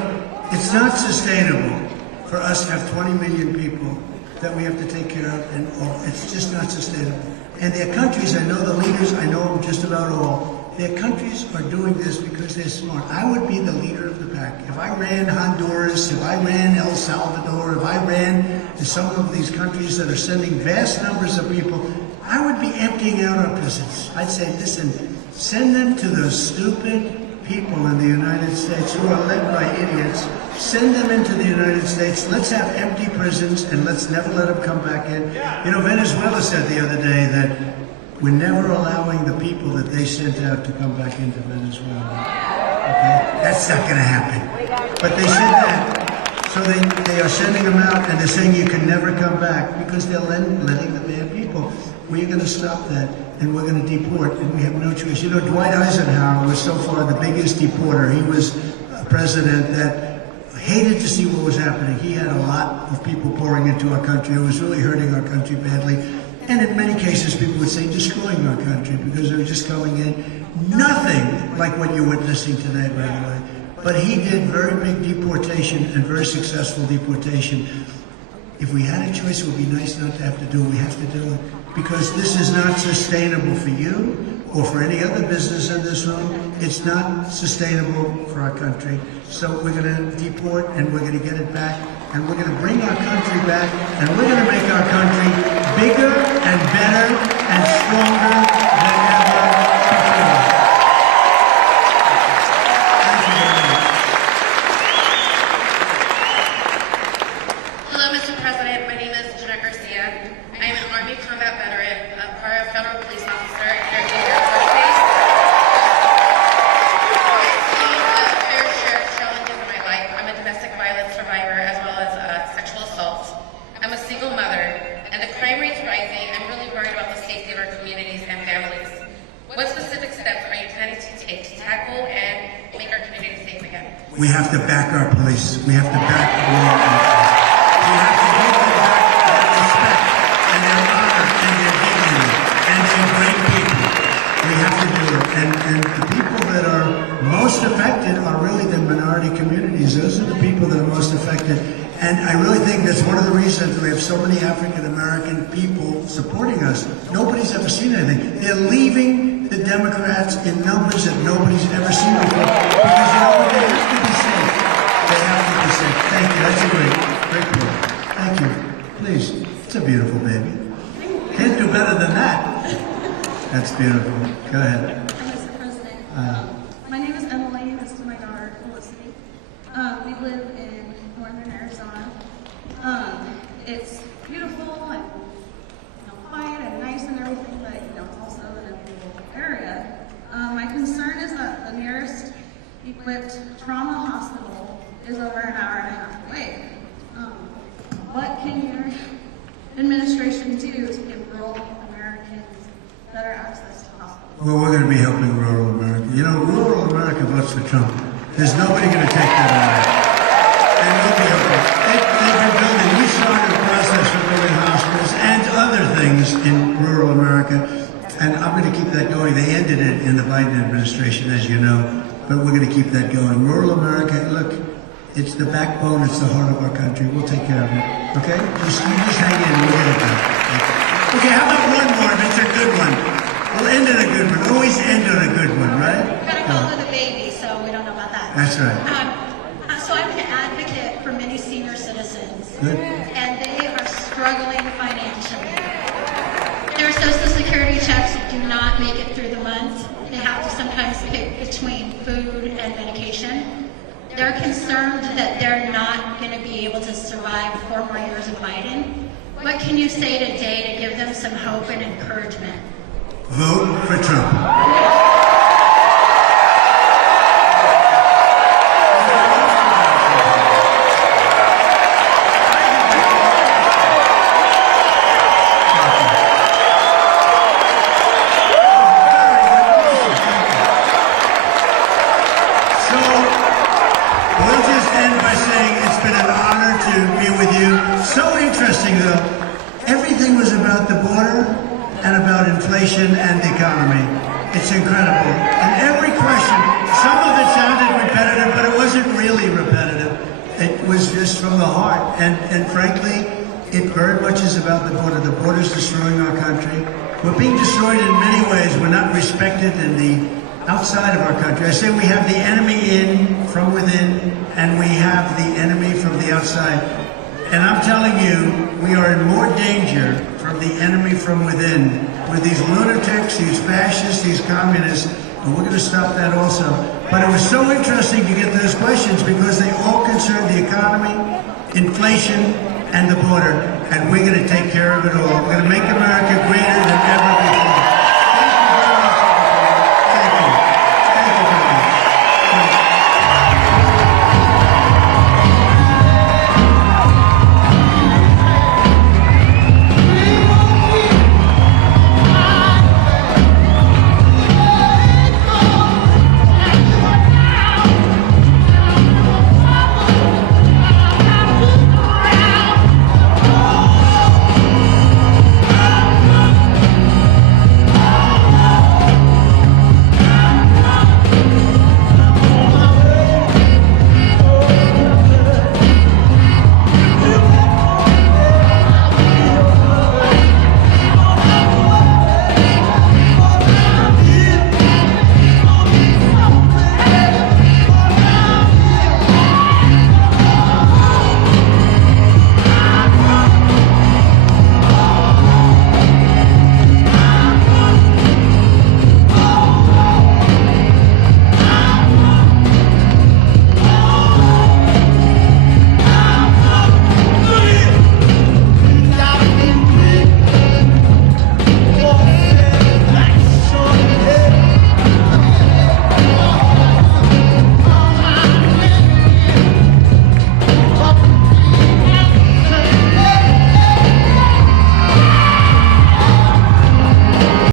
it's not sustainable for us to have 20 million people that we have to take care of, and it's just not sustainable. And their countries, I know the leaders, I know them just about all, their countries are doing this because they're smart. I would be the leader of the pack. If I ran Honduras, if I ran El Salvador, if I ran some of these countries that are sending vast numbers of people, I would be emptying out our prisons. I'd say, listen, send them to those stupid people in the United States who are led by idiots. Send them into the United States. Let's have empty prisons and let's never let them come back in. You know, Venezuela said the other day that we're never allowing the people that they sent out to come back into Venezuela. Okay? That's not going to happen. But they said that. So they are sending them out and they're saying you can never come back because they're letting the bad people. We're going to stop that and we're going to deport and we have no choice. You know, Dwight Eisenhower was so far the biggest deporter. He was a president that hated to see what was happening. He had a lot of people pouring into our country. It was really hurting our country badly. And in many cases, people would say destroying our country because they were just coming in. Nothing like what you're witnessing today, by the way. But he did very big deportation and very successful deportation. If we had a choice, it would be nice not to have to do it. We have to do it. Because this is not sustainable for you or for any other business in this room. It's not sustainable for our country. So we're going to deport and we're going to get it back. And we're going to bring our country back. And we're going to make our country bigger and better and stronger than ever before. Thank you very much. Hello, Mr. President. My name is Jeanette Garcia. I am an Army combat veteran, a prior federal police officer, and Air Force Base. I've seen a fair share of challenges in my life. I'm a domestic violence survivor as well as sexual assault. I'm a single mother, and the crime rate's rising. I'm really worried about the safety of our communities and families. What specific steps are you planning to take to tackle and make our communities safe again? We have to back our police. We have to back law enforcement. We have to give them back their respect and their honor and their dignity and their great people. We have to do it. And the people that are most affected are really the minority communities. Those are the people that are most affected. And I really think that's one of the reasons we have so many African American people supporting us. Nobody's ever seen anything. They're leaving the Democrats in numbers that nobody's ever seen before. Because you know what? They have to be safe. They have to be safe. Thank you. That's a great point. Thank you. Please. It's a beautiful baby. Can't do better than that. That's beautiful. Go ahead. Mr. President, my name is Emily. This is my daughter, Felicity. We live in northern Arizona. It's beautiful and quiet and nice and everything, but it's also in a rural area. My concern is that the nearest equipped trauma hospital is over an hour and a half away. What can your administration do to give rural Americans better access to hospitals? Well, we're going to be helping rural America. You know, rural America votes for Trump. There's nobody going to take that away. And we'll be helping. They've been building. We started a process for building hospitals and other things in rural America. And I'm going to keep that going. They ended it in the Biden administration, as you know. But we're going to keep that going. Rural America, look, it's the backbone, it's the heart of our country. We'll take care of it. Okay? You just hang in, we'll get it done. Okay, how about one more if it's a good one? We'll end on a good one. Always end on a good one, right? We're going to call it a baby, so we don't know about that. That's right. So I'm an advocate for many senior citizens. Good. And they are struggling financially. Their Social Security checks do not make it through the month. They have to sometimes pick between food and medication. They're concerned that they're not going to be able to survive 4 more years of Biden. What can you say today to give them some hope and encouragement? Vote for Trump. Everything was about the border and about inflation and the economy. It's incredible. And every question, some of it sounded repetitive, but it wasn't really repetitive. It was just from the heart. And frankly, It very much is about the border. The border is destroying our country. We're being destroyed in many ways. We're not respected in the outside of our country. I say we have the enemy in from within, and we have the enemy from the outside. And I'm telling you, we are in more danger from the enemy from within with these lunatics, these fascists, these communists, and we're going to stop that also. But it was so interesting to get those questions because they all concern the economy, inflation, and the border, and we're going to take care of it all. We're going to make